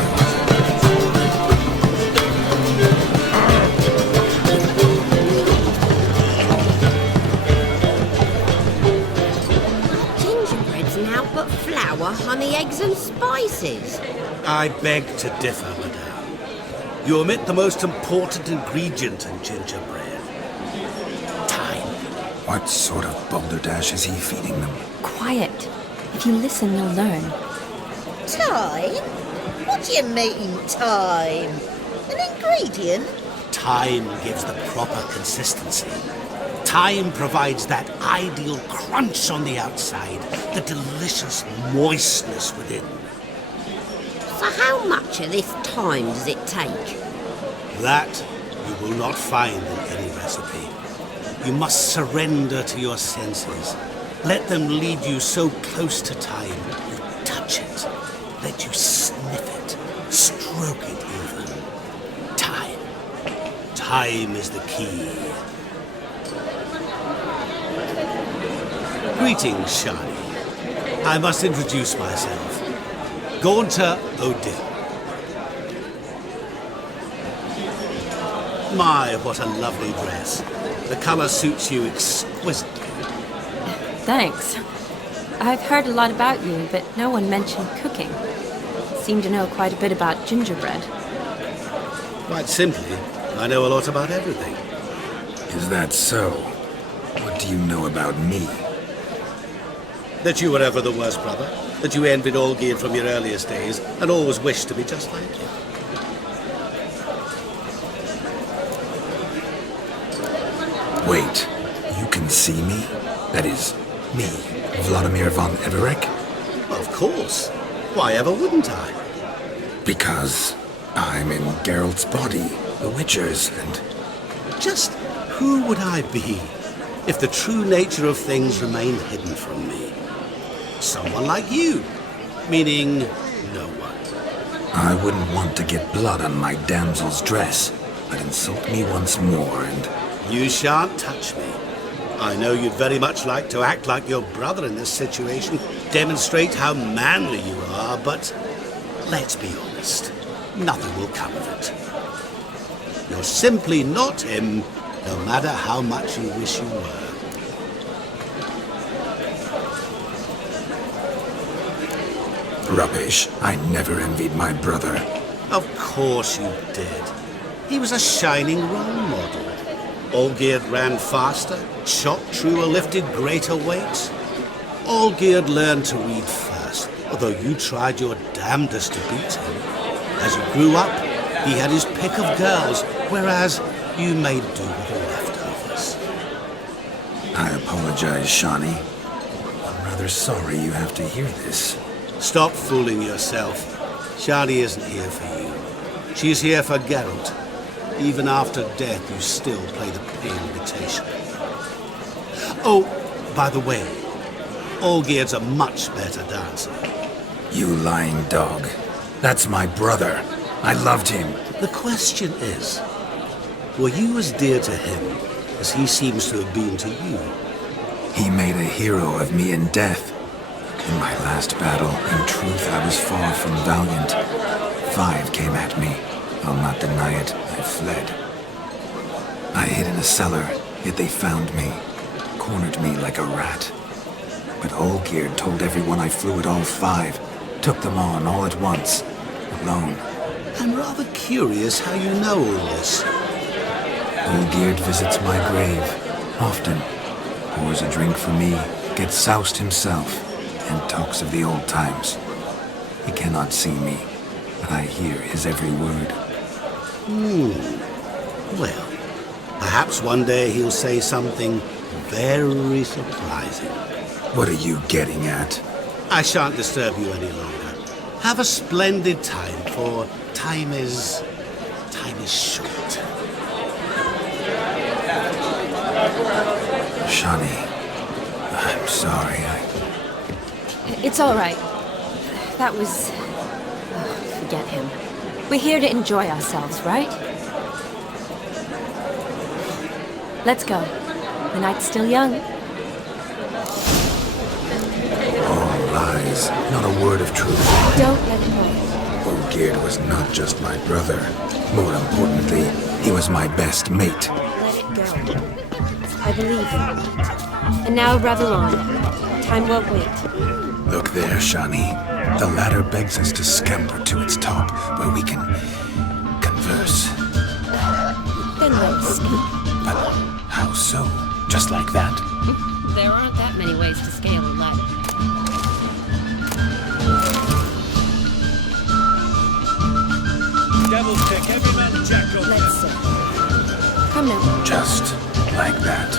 Gingerbread's now but flour, honey, eggs and spices. I beg to differ, madame. You omit the most important ingredient in gingerbread. Time. What sort of balderdash is he feeding them? Quiet. If you listen, you'll learn. Time? What do you mean, time? An ingredient? Time gives the proper consistency. Time provides that ideal crunch on the outside, the delicious moistness within. So how much of this time does it take? That you will not find in any recipe. You must surrender to your senses. Let them lead you so close to time, you touch it. Let you sniff it, stroke it even. Time. Time is the key. Greetings, Shani. I must introduce myself. Gaunter O'Dill. My, what a lovely dress. The colour suits you exquisitely. Thanks. I've heard a lot about you, but no one mentioned cooking. Seem to know quite a bit about gingerbread. Quite simply, I know a lot about everything. Is that so? What do you know about me? That you were ever the worst brother. That you envied Olgierd from your earliest days and always wished to be just like you. Wait, you can see me? That is, me, Vladimir von Everec? Of course. Why ever wouldn't I? Because I'm in Geralt's body, the Witcher's, and... Just who would I be if the true nature of things remained hidden from me? Someone like you, meaning no one. I wouldn't want to get blood on my damsel's dress, but insult me once more and... You shan't touch me. I know you'd very much like to act like your brother in this situation, demonstrate how manly you are, but let's be honest, nothing will come of it. You're simply not him, no matter how much you wish you were. Rubbish. I never envied my brother. Of course you did. He was a shining role model. Olgierd ran faster, shot truer, lifted greater weights. Olgierd learned to read first, although you tried your damnedest to beat him. As you grew up, he had his pick of girls, whereas you made do with the leftovers. I apologize, Shani. I'm rather sorry you have to hear this. Stop fooling yourself. Shani isn't here for you. She's here for Geralt. Even after death, you still play the pale imitation. Oh, by the way, Olgierd's a much better dancer. You lying dog. That's my brother. I loved him. The question is, were you as dear to him as he seems to have been to you? He made a hero of me in death. In my last battle, in truth, I was far from valiant. 5 came at me. I'll not deny it, I fled. I hid in a cellar, yet they found me, cornered me like a rat. But Olgierd told everyone I flew at all 5, took them on all at once, alone. I'm rather curious how you know all this. Olgierd visits my grave, often. Pours a drink for me, gets soused himself, and talks of the old times. He cannot see me, but I hear his every word. Well, perhaps one day he'll say something very surprising. What are you getting at? I shan't disturb you any longer. Have a splendid time, for time is short. Shani, I'm sorry, It's all right. That was... forget him. We're here to enjoy ourselves, right? Let's go. The night's still young. lies, not a word of truth. Don't let him know. Olgierd was not just my brother. More importantly, he was my best mate. Let it go. I believe you. And now revel on. Time won't wait. Look there, Shani. The ladder begs us to scamper to its top, where we can converse. Then let's speak. But how so? Just like that? There aren't that many ways to scale a ladder. Devil's pick, every man jackal. Let's see. Come now. Just like that.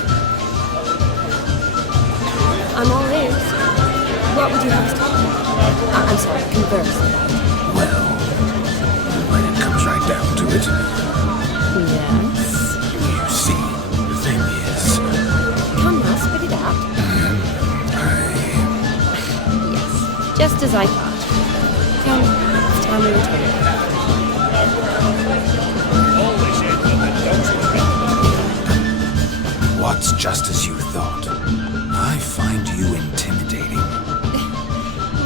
I'm all ears. What would you have us talk about? I'm sorry, converse. Well, when it comes right down to it, Yes? you see, the thing is, Come now, spit it out. Yes, just as I thought. Come, it's time we return. What's just as you thought? I find you intimidating.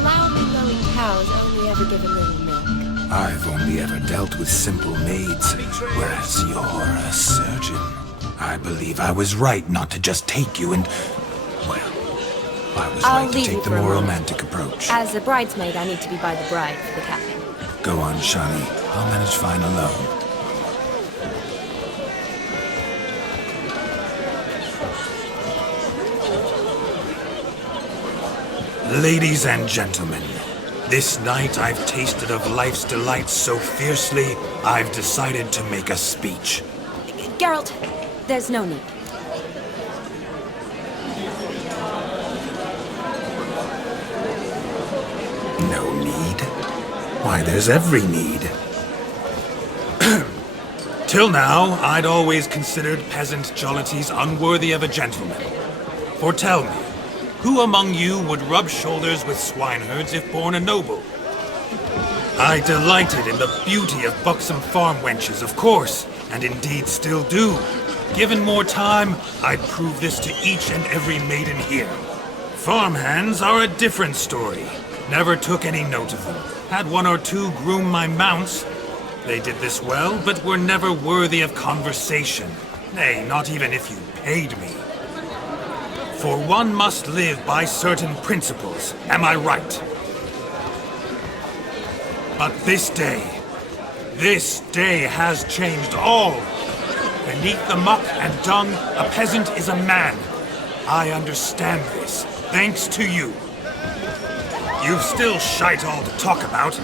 Loudly lowing cows only ever give a little milk. I've only ever dealt with simple maids, whereas you're a surgeon. I believe I was right not to just take you and... Well, I was I'll right to leave you take the for a more moment. romantic approach. As a bridesmaid, I need to be by the bride for the capping. Go on, Shani. I'll manage fine alone. Ladies and gentlemen, this night I've tasted of life's delights so fiercely, I've decided to make a speech. Geralt, there's no need. No need? Why, there's every need. Till now, I'd always considered peasant jollities unworthy of a gentleman. For tell me, who among you would rub shoulders with swineherds if born a noble? I delighted in the beauty of buxom farm wenches, of course, and indeed still do. Given more time, I'd prove this to each and every maiden here. Farmhands are a different story. Never took any note of them. Had one or two groom my mounts. They did this well, but were never worthy of conversation. Nay, not even if you paid me. For one must live by certain principles, am I right? But this day has changed all. Beneath the muck and dung, a peasant is a man. I understand this, thanks to you. You've still shite all to talk about,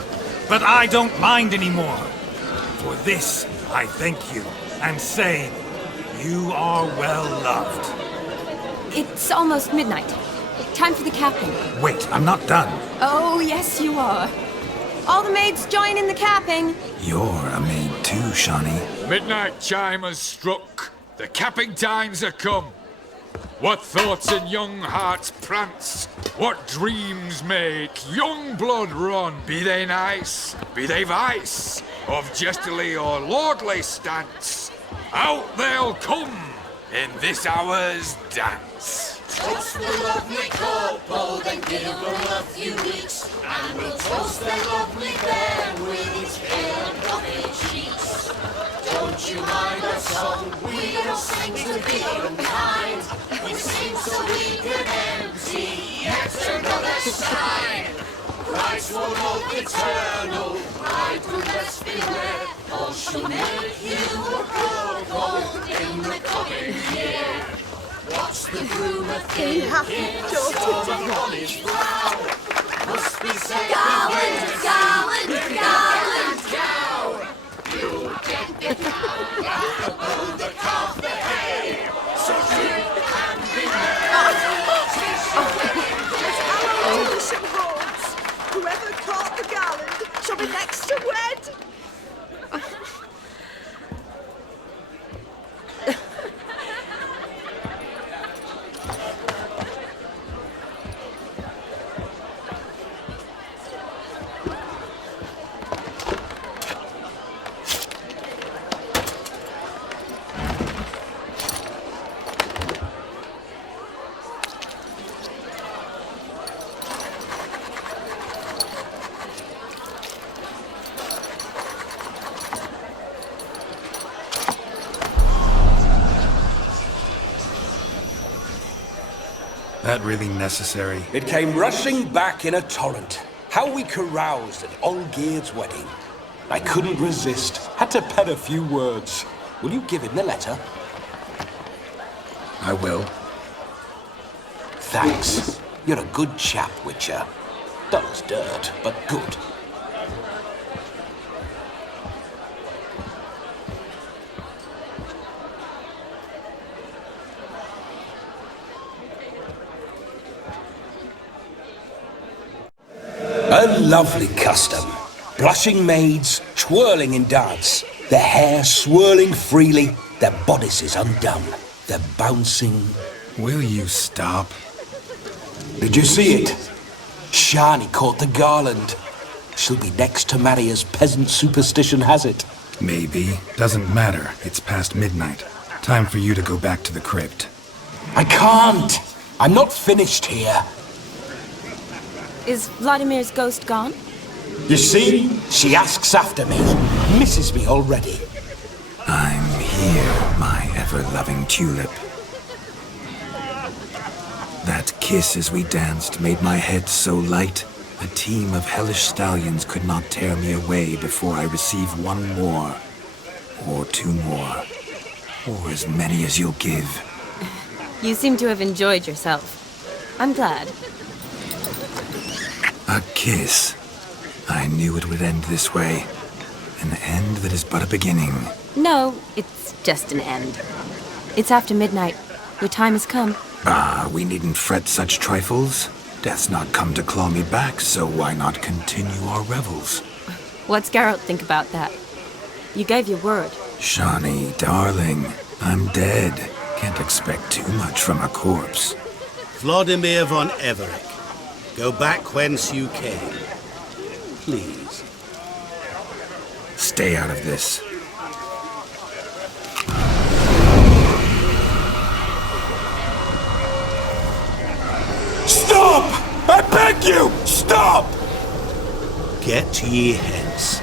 but I don't mind anymore. For this, I thank you, and say, you are well loved. It's almost midnight. Time for the capping. Wait, I'm not done. Oh, yes, you are. All the maids join in the capping. You're a maid too, Shani. Midnight chime has struck. The capping times are come. What thoughts in young hearts prance? What dreams make young blood run? Be they nice, be they vice, of jestily or lordly stance, out they'll come in this hour's dance. Toast the lovely couple, then give them a few weeks, and we'll toast their lovely bear with its pale and puffy cheeks. Don't you mind our song? We don't sing to be unkind. We sing so we can empty yet another side. Christ will love eternal, pride will best beware, or she'll make you a cuckold in the coming year. What's the groom a thinking? Storm upon his brow. Must be said Garland, Garland, Garland. cow. You'll get the cow above the calf the hay. So drink and be merry. Whoever caught the garland shall be next to wed. that really necessary? It came rushing back in a torrent. How we caroused at Olgierd's wedding. I couldn't resist. Had to pen a few words. Will you give him the letter? I will. Thanks. You're a good chap, Witcher. Dull as dirt, but good. A lovely custom. Blushing maids, twirling in dance, their hair swirling freely, their bodices undone, their bouncing... Will you stop? Did you see it? Shani caught the garland. She'll be next to marry as peasant superstition has it. Maybe. Doesn't matter. It's past midnight. Time for you to go back to the crypt. I can't! I'm not finished here. Is Vladimir's ghost gone? You see? She asks after me. Misses me already. I'm here, my ever-loving tulip. That kiss as we danced made my head so light, a team of hellish stallions could not tear me away before I receive one more. Or two more. Or as many as you'll give. You seem to have enjoyed yourself. I'm glad. A kiss. I knew it would end this way. An end that is but a beginning. No, it's just an end. It's after midnight. Your time has come. Ah, we needn't fret such trifles. Death's not come to claw me back, so why not continue our revels? What's Geralt think about that? You gave your word. Shani, darling, I'm dead. Can't expect too much from a corpse. Vladimir von Everec, go back whence you came. Please. Stay out of this. Stop! I beg you! Stop! Get ye hence,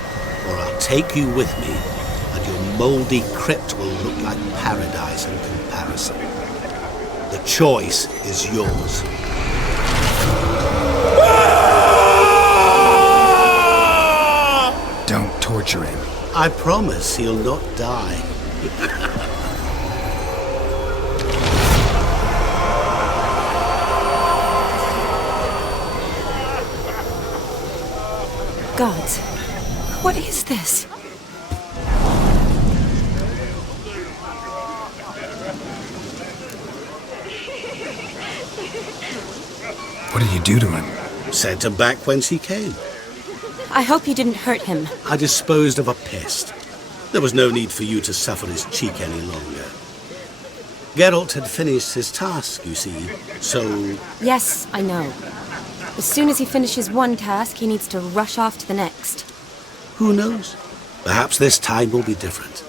or I'll take you with me, and your mouldy crypt will look like paradise in comparison. The choice is yours. Don't torture him. I promise he'll not die. Gods, what is this? What did you do to him? Sent him back whence he came. I hope you didn't hurt him. I disposed of a pest. There was no need for you to suffer his cheek any longer. Geralt had finished his task, you see, so... Yes, I know. As soon as he finishes one task, he needs to rush off to the next. Who knows? Perhaps this time will be different.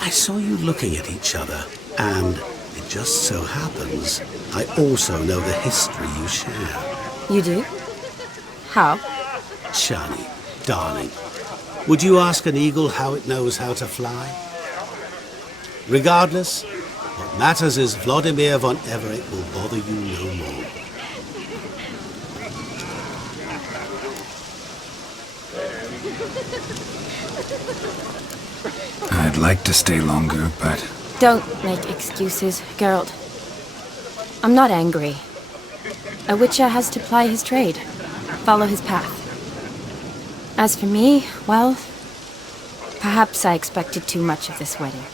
I saw you looking at each other, and it just so happens I also know the history you share. You do? How? Shani, darling, would you ask an eagle how it knows how to fly? Regardless, what matters is Vladimir von Everec will bother you no more. I'd like to stay longer, but... Don't make excuses, Geralt. I'm not angry. A Witcher has to ply his trade, follow his path. As for me, well, perhaps I expected too much of this wedding.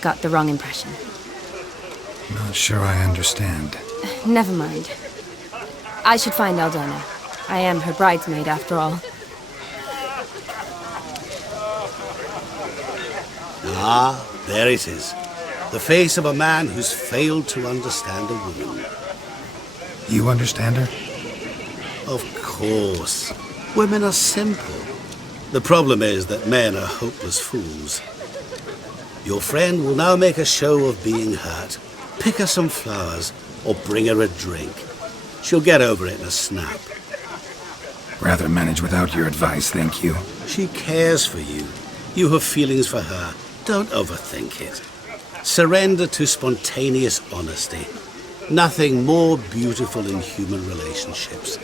Got the wrong impression. Not sure I understand. Never mind. I should find Aldona. I am her bridesmaid, after all. Ah, there it is. The face of a man who's failed to understand a woman. You understand her? Of course. Women are simple. The problem is that men are hopeless fools. Your friend will now make a show of being hurt, pick her some flowers, or bring her a drink. She'll get over it in a snap. Rather manage without your advice, thank you. She cares for you. You have feelings for her. Don't overthink it. Surrender to spontaneous honesty. Nothing more beautiful in human relationships.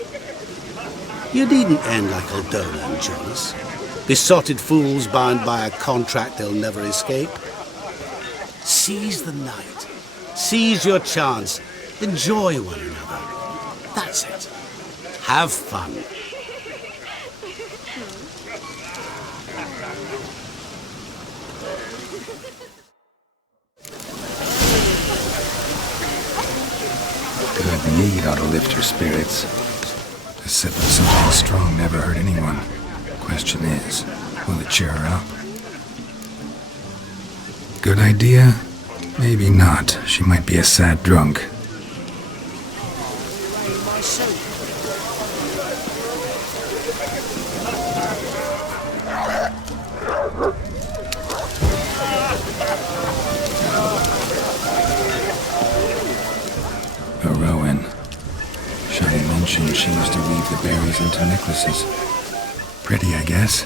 You needn't end like Aldona and Jonas. Besotted fools bound by a contract they'll never escape. Seize the night. Seize your chance. Enjoy one another. That's it. Have fun. Good mead ought to lift your spirits. A sip of something strong never hurt anyone. Question is, will it cheer her up? Good idea? Maybe not. She might be a sad drunk. Rowan. Shani mentioned she used to weave the berries into necklaces. Pretty, I guess.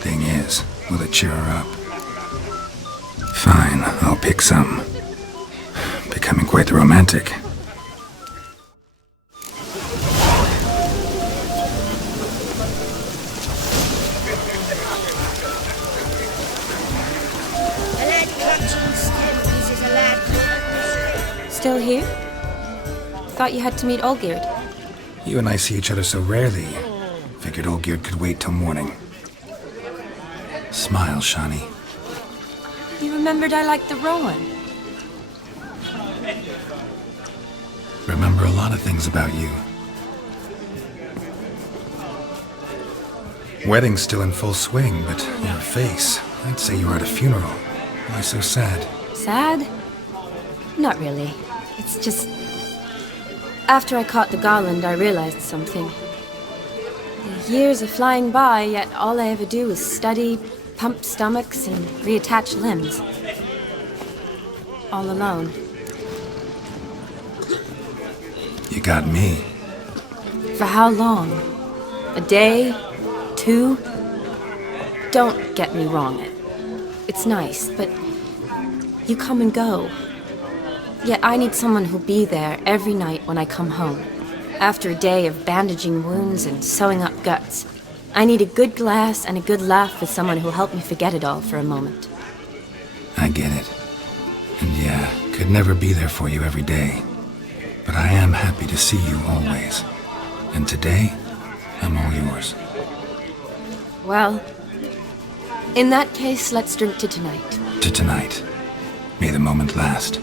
Thing is, will it cheer her up? Fine, I'll pick some. Becoming quite the romantic. Still here? Thought you had to meet Olgierd. You and I see each other so rarely. Figured Olgierd could wait till morning. Smile, Shani. You remembered I liked the Rowan. Remember a lot of things about you. Wedding's still in full swing, but your face, I'd say you were at a funeral. Why so sad? Sad? Not really. It's just... After I caught the garland, I realized something. The years are flying by, yet all I ever do is study, pump stomachs, and reattach limbs. All alone. You got me. For how long? A day? 2? Don't get me wrong. It's nice, but you come and go. Yet I need someone who'll be there every night when I come home. After a day of bandaging wounds and sewing up guts, I need a good glass and a good laugh with someone who'll help me forget it all for a moment. I get it. And yeah, could never be there for you every day. But I am happy to see you always. And today, I'm all yours. Well, in that case, let's drink to tonight. To tonight. May the moment last.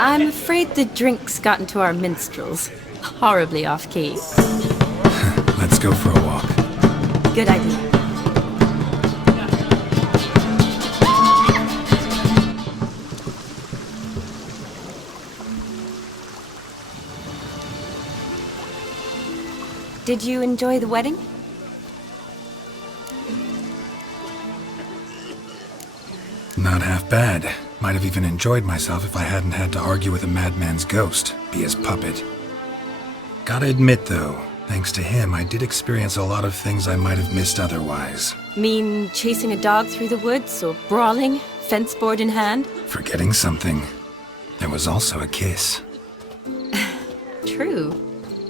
I'm afraid the drink's gotten to our minstrels. Horribly off-key. Let's go for a walk. Good idea. Did you enjoy the wedding? Not half bad. Might have even enjoyed myself if I hadn't had to argue with a madman's ghost, be his puppet. Gotta admit, though, thanks to him, I did experience a lot of things I might have missed otherwise. Mean chasing a dog through the woods, or brawling, fence board in hand? Forgetting something. There was also a kiss. True.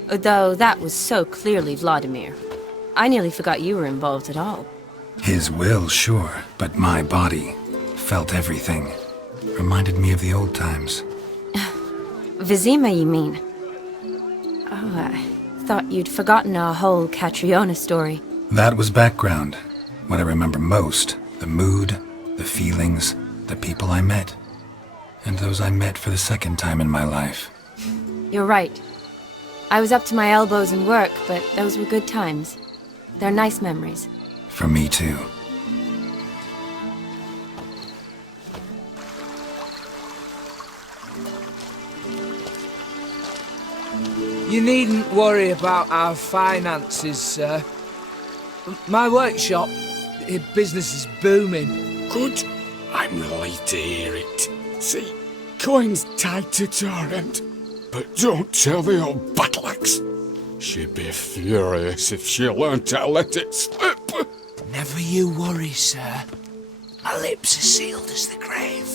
Though that was so clearly Vladimir. I nearly forgot you were involved at all. His will, sure, but my body felt everything. Reminded me of the old times. Vizima, you mean? Oh, I thought you'd forgotten our whole Catriona story. That was background. What I remember most, the mood, the feelings, the people I met. And those I met for the second time in my life. You're right. I was up to my elbows in work, but those were good times. They're nice memories. For me, too. You needn't worry about our finances, sir. My workshop, business is booming. Good. I'm relieved to hear it. See, coin's tied to Torrent. But don't tell the old battleaxe. She'd be furious if she learned to let it slip. Never you worry, sir. My lips are sealed as the grave.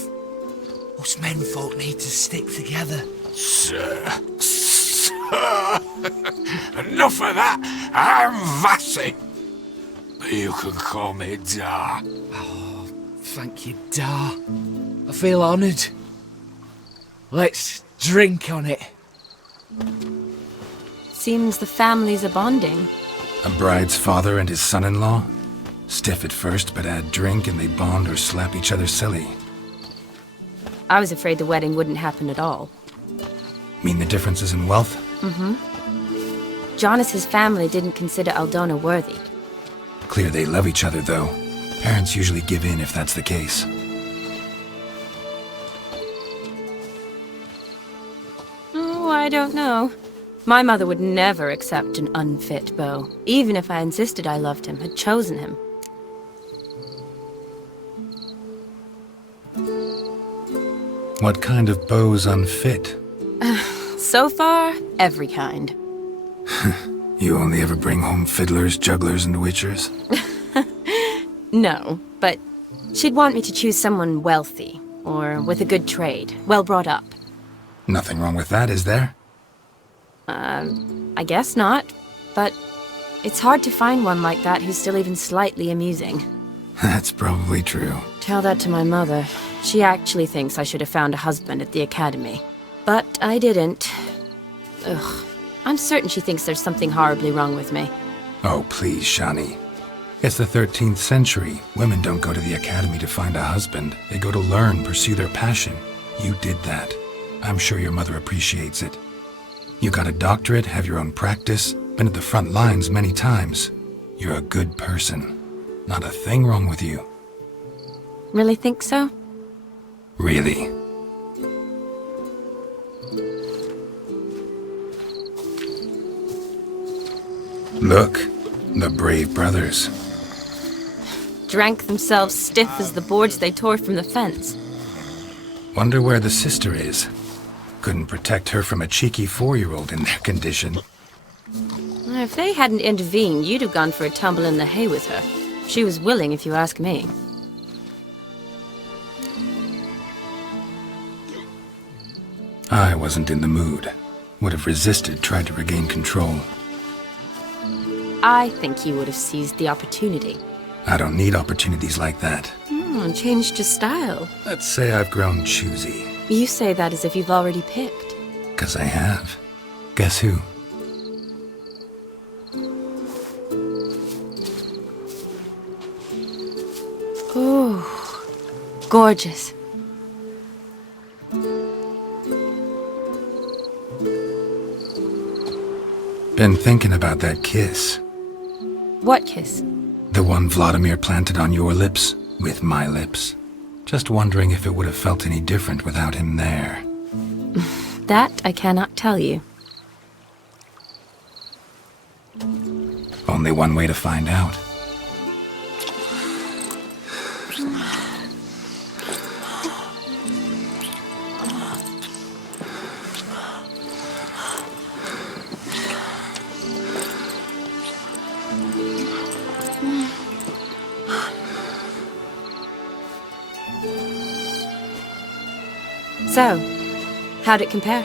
Us menfolk need to stick together. Sir. Enough of that. I'm Vassy. You can call me Dar. Oh, thank you, Dar. I feel honoured. Let's drink on it. Seems the families are bonding. A bride's father and his son-in-law? Stiff at first, but add drink and they bond or slap each other silly. I was afraid the wedding wouldn't happen at all. Mean the differences in wealth? Mm-hmm. Jonas's family didn't consider Aldona worthy. Clear they love each other, though. Parents usually give in if that's the case. Oh, I don't know. My mother would never accept an unfit beau, even if I insisted I loved him, had chosen him. What kind of beau's unfit? So far, every kind. You only ever bring home fiddlers, jugglers, and witchers? No, but she'd want me to choose someone wealthy, or with a good trade, well brought up. Nothing wrong with that, is there? I guess not, but it's hard to find one like that who's still even slightly amusing. That's probably true. Tell that to my mother. She actually thinks I should have found a husband at the academy. But I didn't. Ugh. I'm certain she thinks there's something horribly wrong with me. Oh, please, Shani. It's the 13th century. Women don't go to the academy to find a husband. They go to learn, pursue their passion. You did that. I'm sure your mother appreciates it. You got a doctorate, have your own practice, been at the front lines many times. You're a good person. Not a thing wrong with you. Really think so? Really. Look, the brave brothers. Drank themselves stiff as the boards they tore from the fence. Wonder where the sister is. Couldn't protect her from a cheeky 4-year-old in their condition. If they hadn't intervened, you'd have gone for a tumble in the hay with her. She was willing, if you ask me. I wasn't in the mood. Would have resisted, tried to regain control. I think you would have seized the opportunity. I don't need opportunities like that. Changed your style. Let's say I've grown choosy. You say that as if you've already picked. 'Cause I have. Guess who? Oh, gorgeous. Been thinking about that kiss. What kiss? The one Vladimir planted on your lips, with my lips. Just wondering if it would have felt any different without him there. That I cannot tell you. Only one way to find out. So, how'd it compare?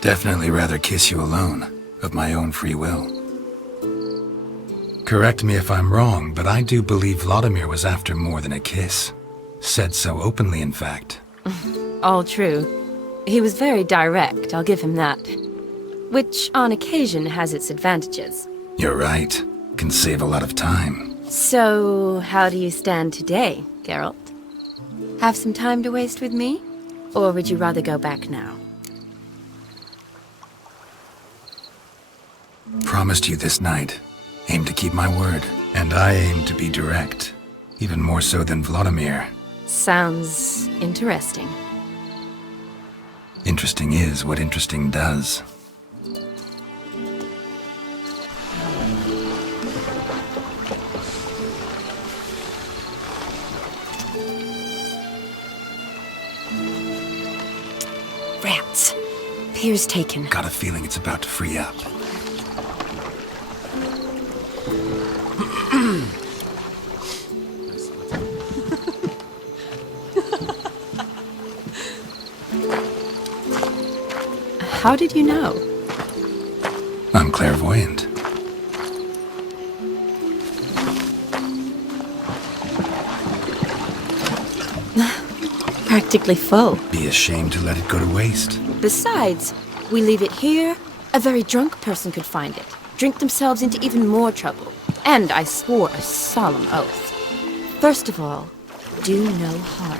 Definitely rather kiss you alone, of my own free will. Correct me if I'm wrong, but I do believe Vladimir was after more than a kiss. Said so openly, in fact. All true. He was very direct, I'll give him that. Which, on occasion, has its advantages. You're right. Can save a lot of time. So, how do you stand today, Geralt? Have some time to waste with me? Or would you rather go back now? Promised you this night. Aim to keep my word. And I aim to be direct. Even more so than Vladimir. Sounds interesting. Interesting is what interesting does. Rats. Pier's taken. Got a feeling it's about to free up. How did you know? I'm clairvoyant. Practically full. Be ashamed to let it go to waste. Besides, we leave it here, a very drunk person could find it, drink themselves into even more trouble. And I swore a solemn oath. First of all, do no harm.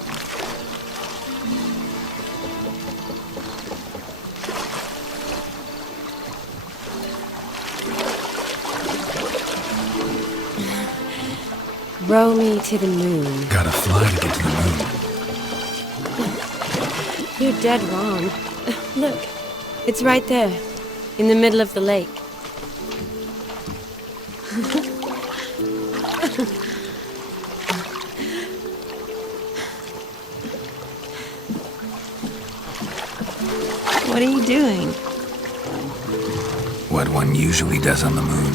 Row me to the moon. Gotta fly to get to the moon. You're dead wrong. Look, it's right there, in the middle of the lake. What are you doing? What one usually does on the moon.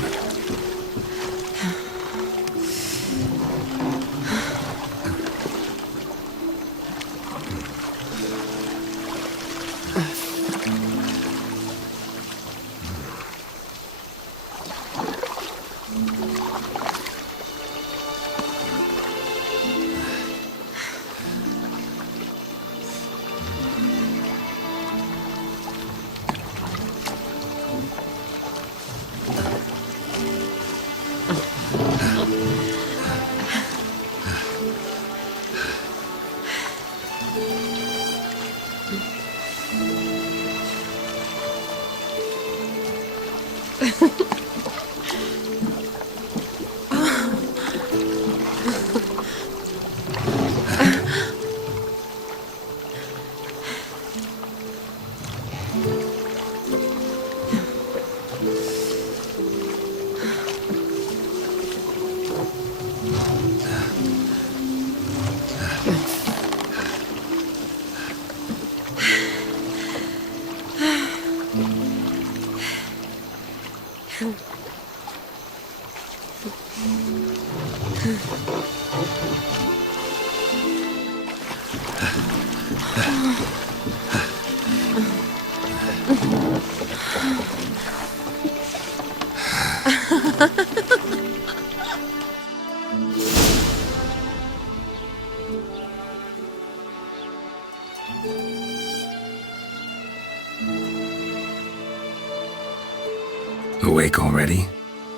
Awake already?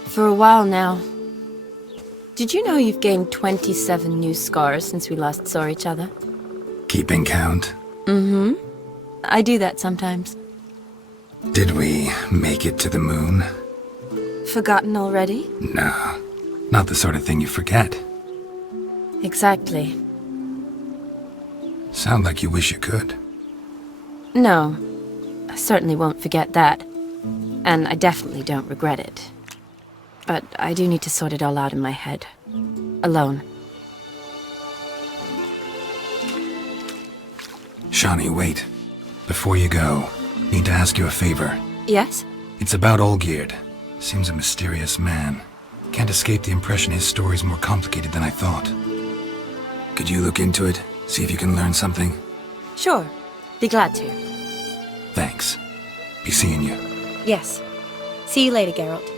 For a while now. Did you know you've gained 27 new scars since we last saw each other? Keeping count? Mm-hmm. I do that sometimes. Did we make it to the moon? Forgotten already? Nah, not the sort of thing you forget. Exactly. Sound like you wish you could. No, I certainly won't forget that. And I definitely don't regret it. But I do need to sort it all out in my head. Alone. Shani, wait. Before you go, need to ask you a favor. Yes? It's about Olgierd. Seems a mysterious man. Can't escape the impression his story's more complicated than I thought. Could you look into it? See if you can learn something? Sure. Be glad to. Thanks. Be seeing you. Yes. See you later, Geralt.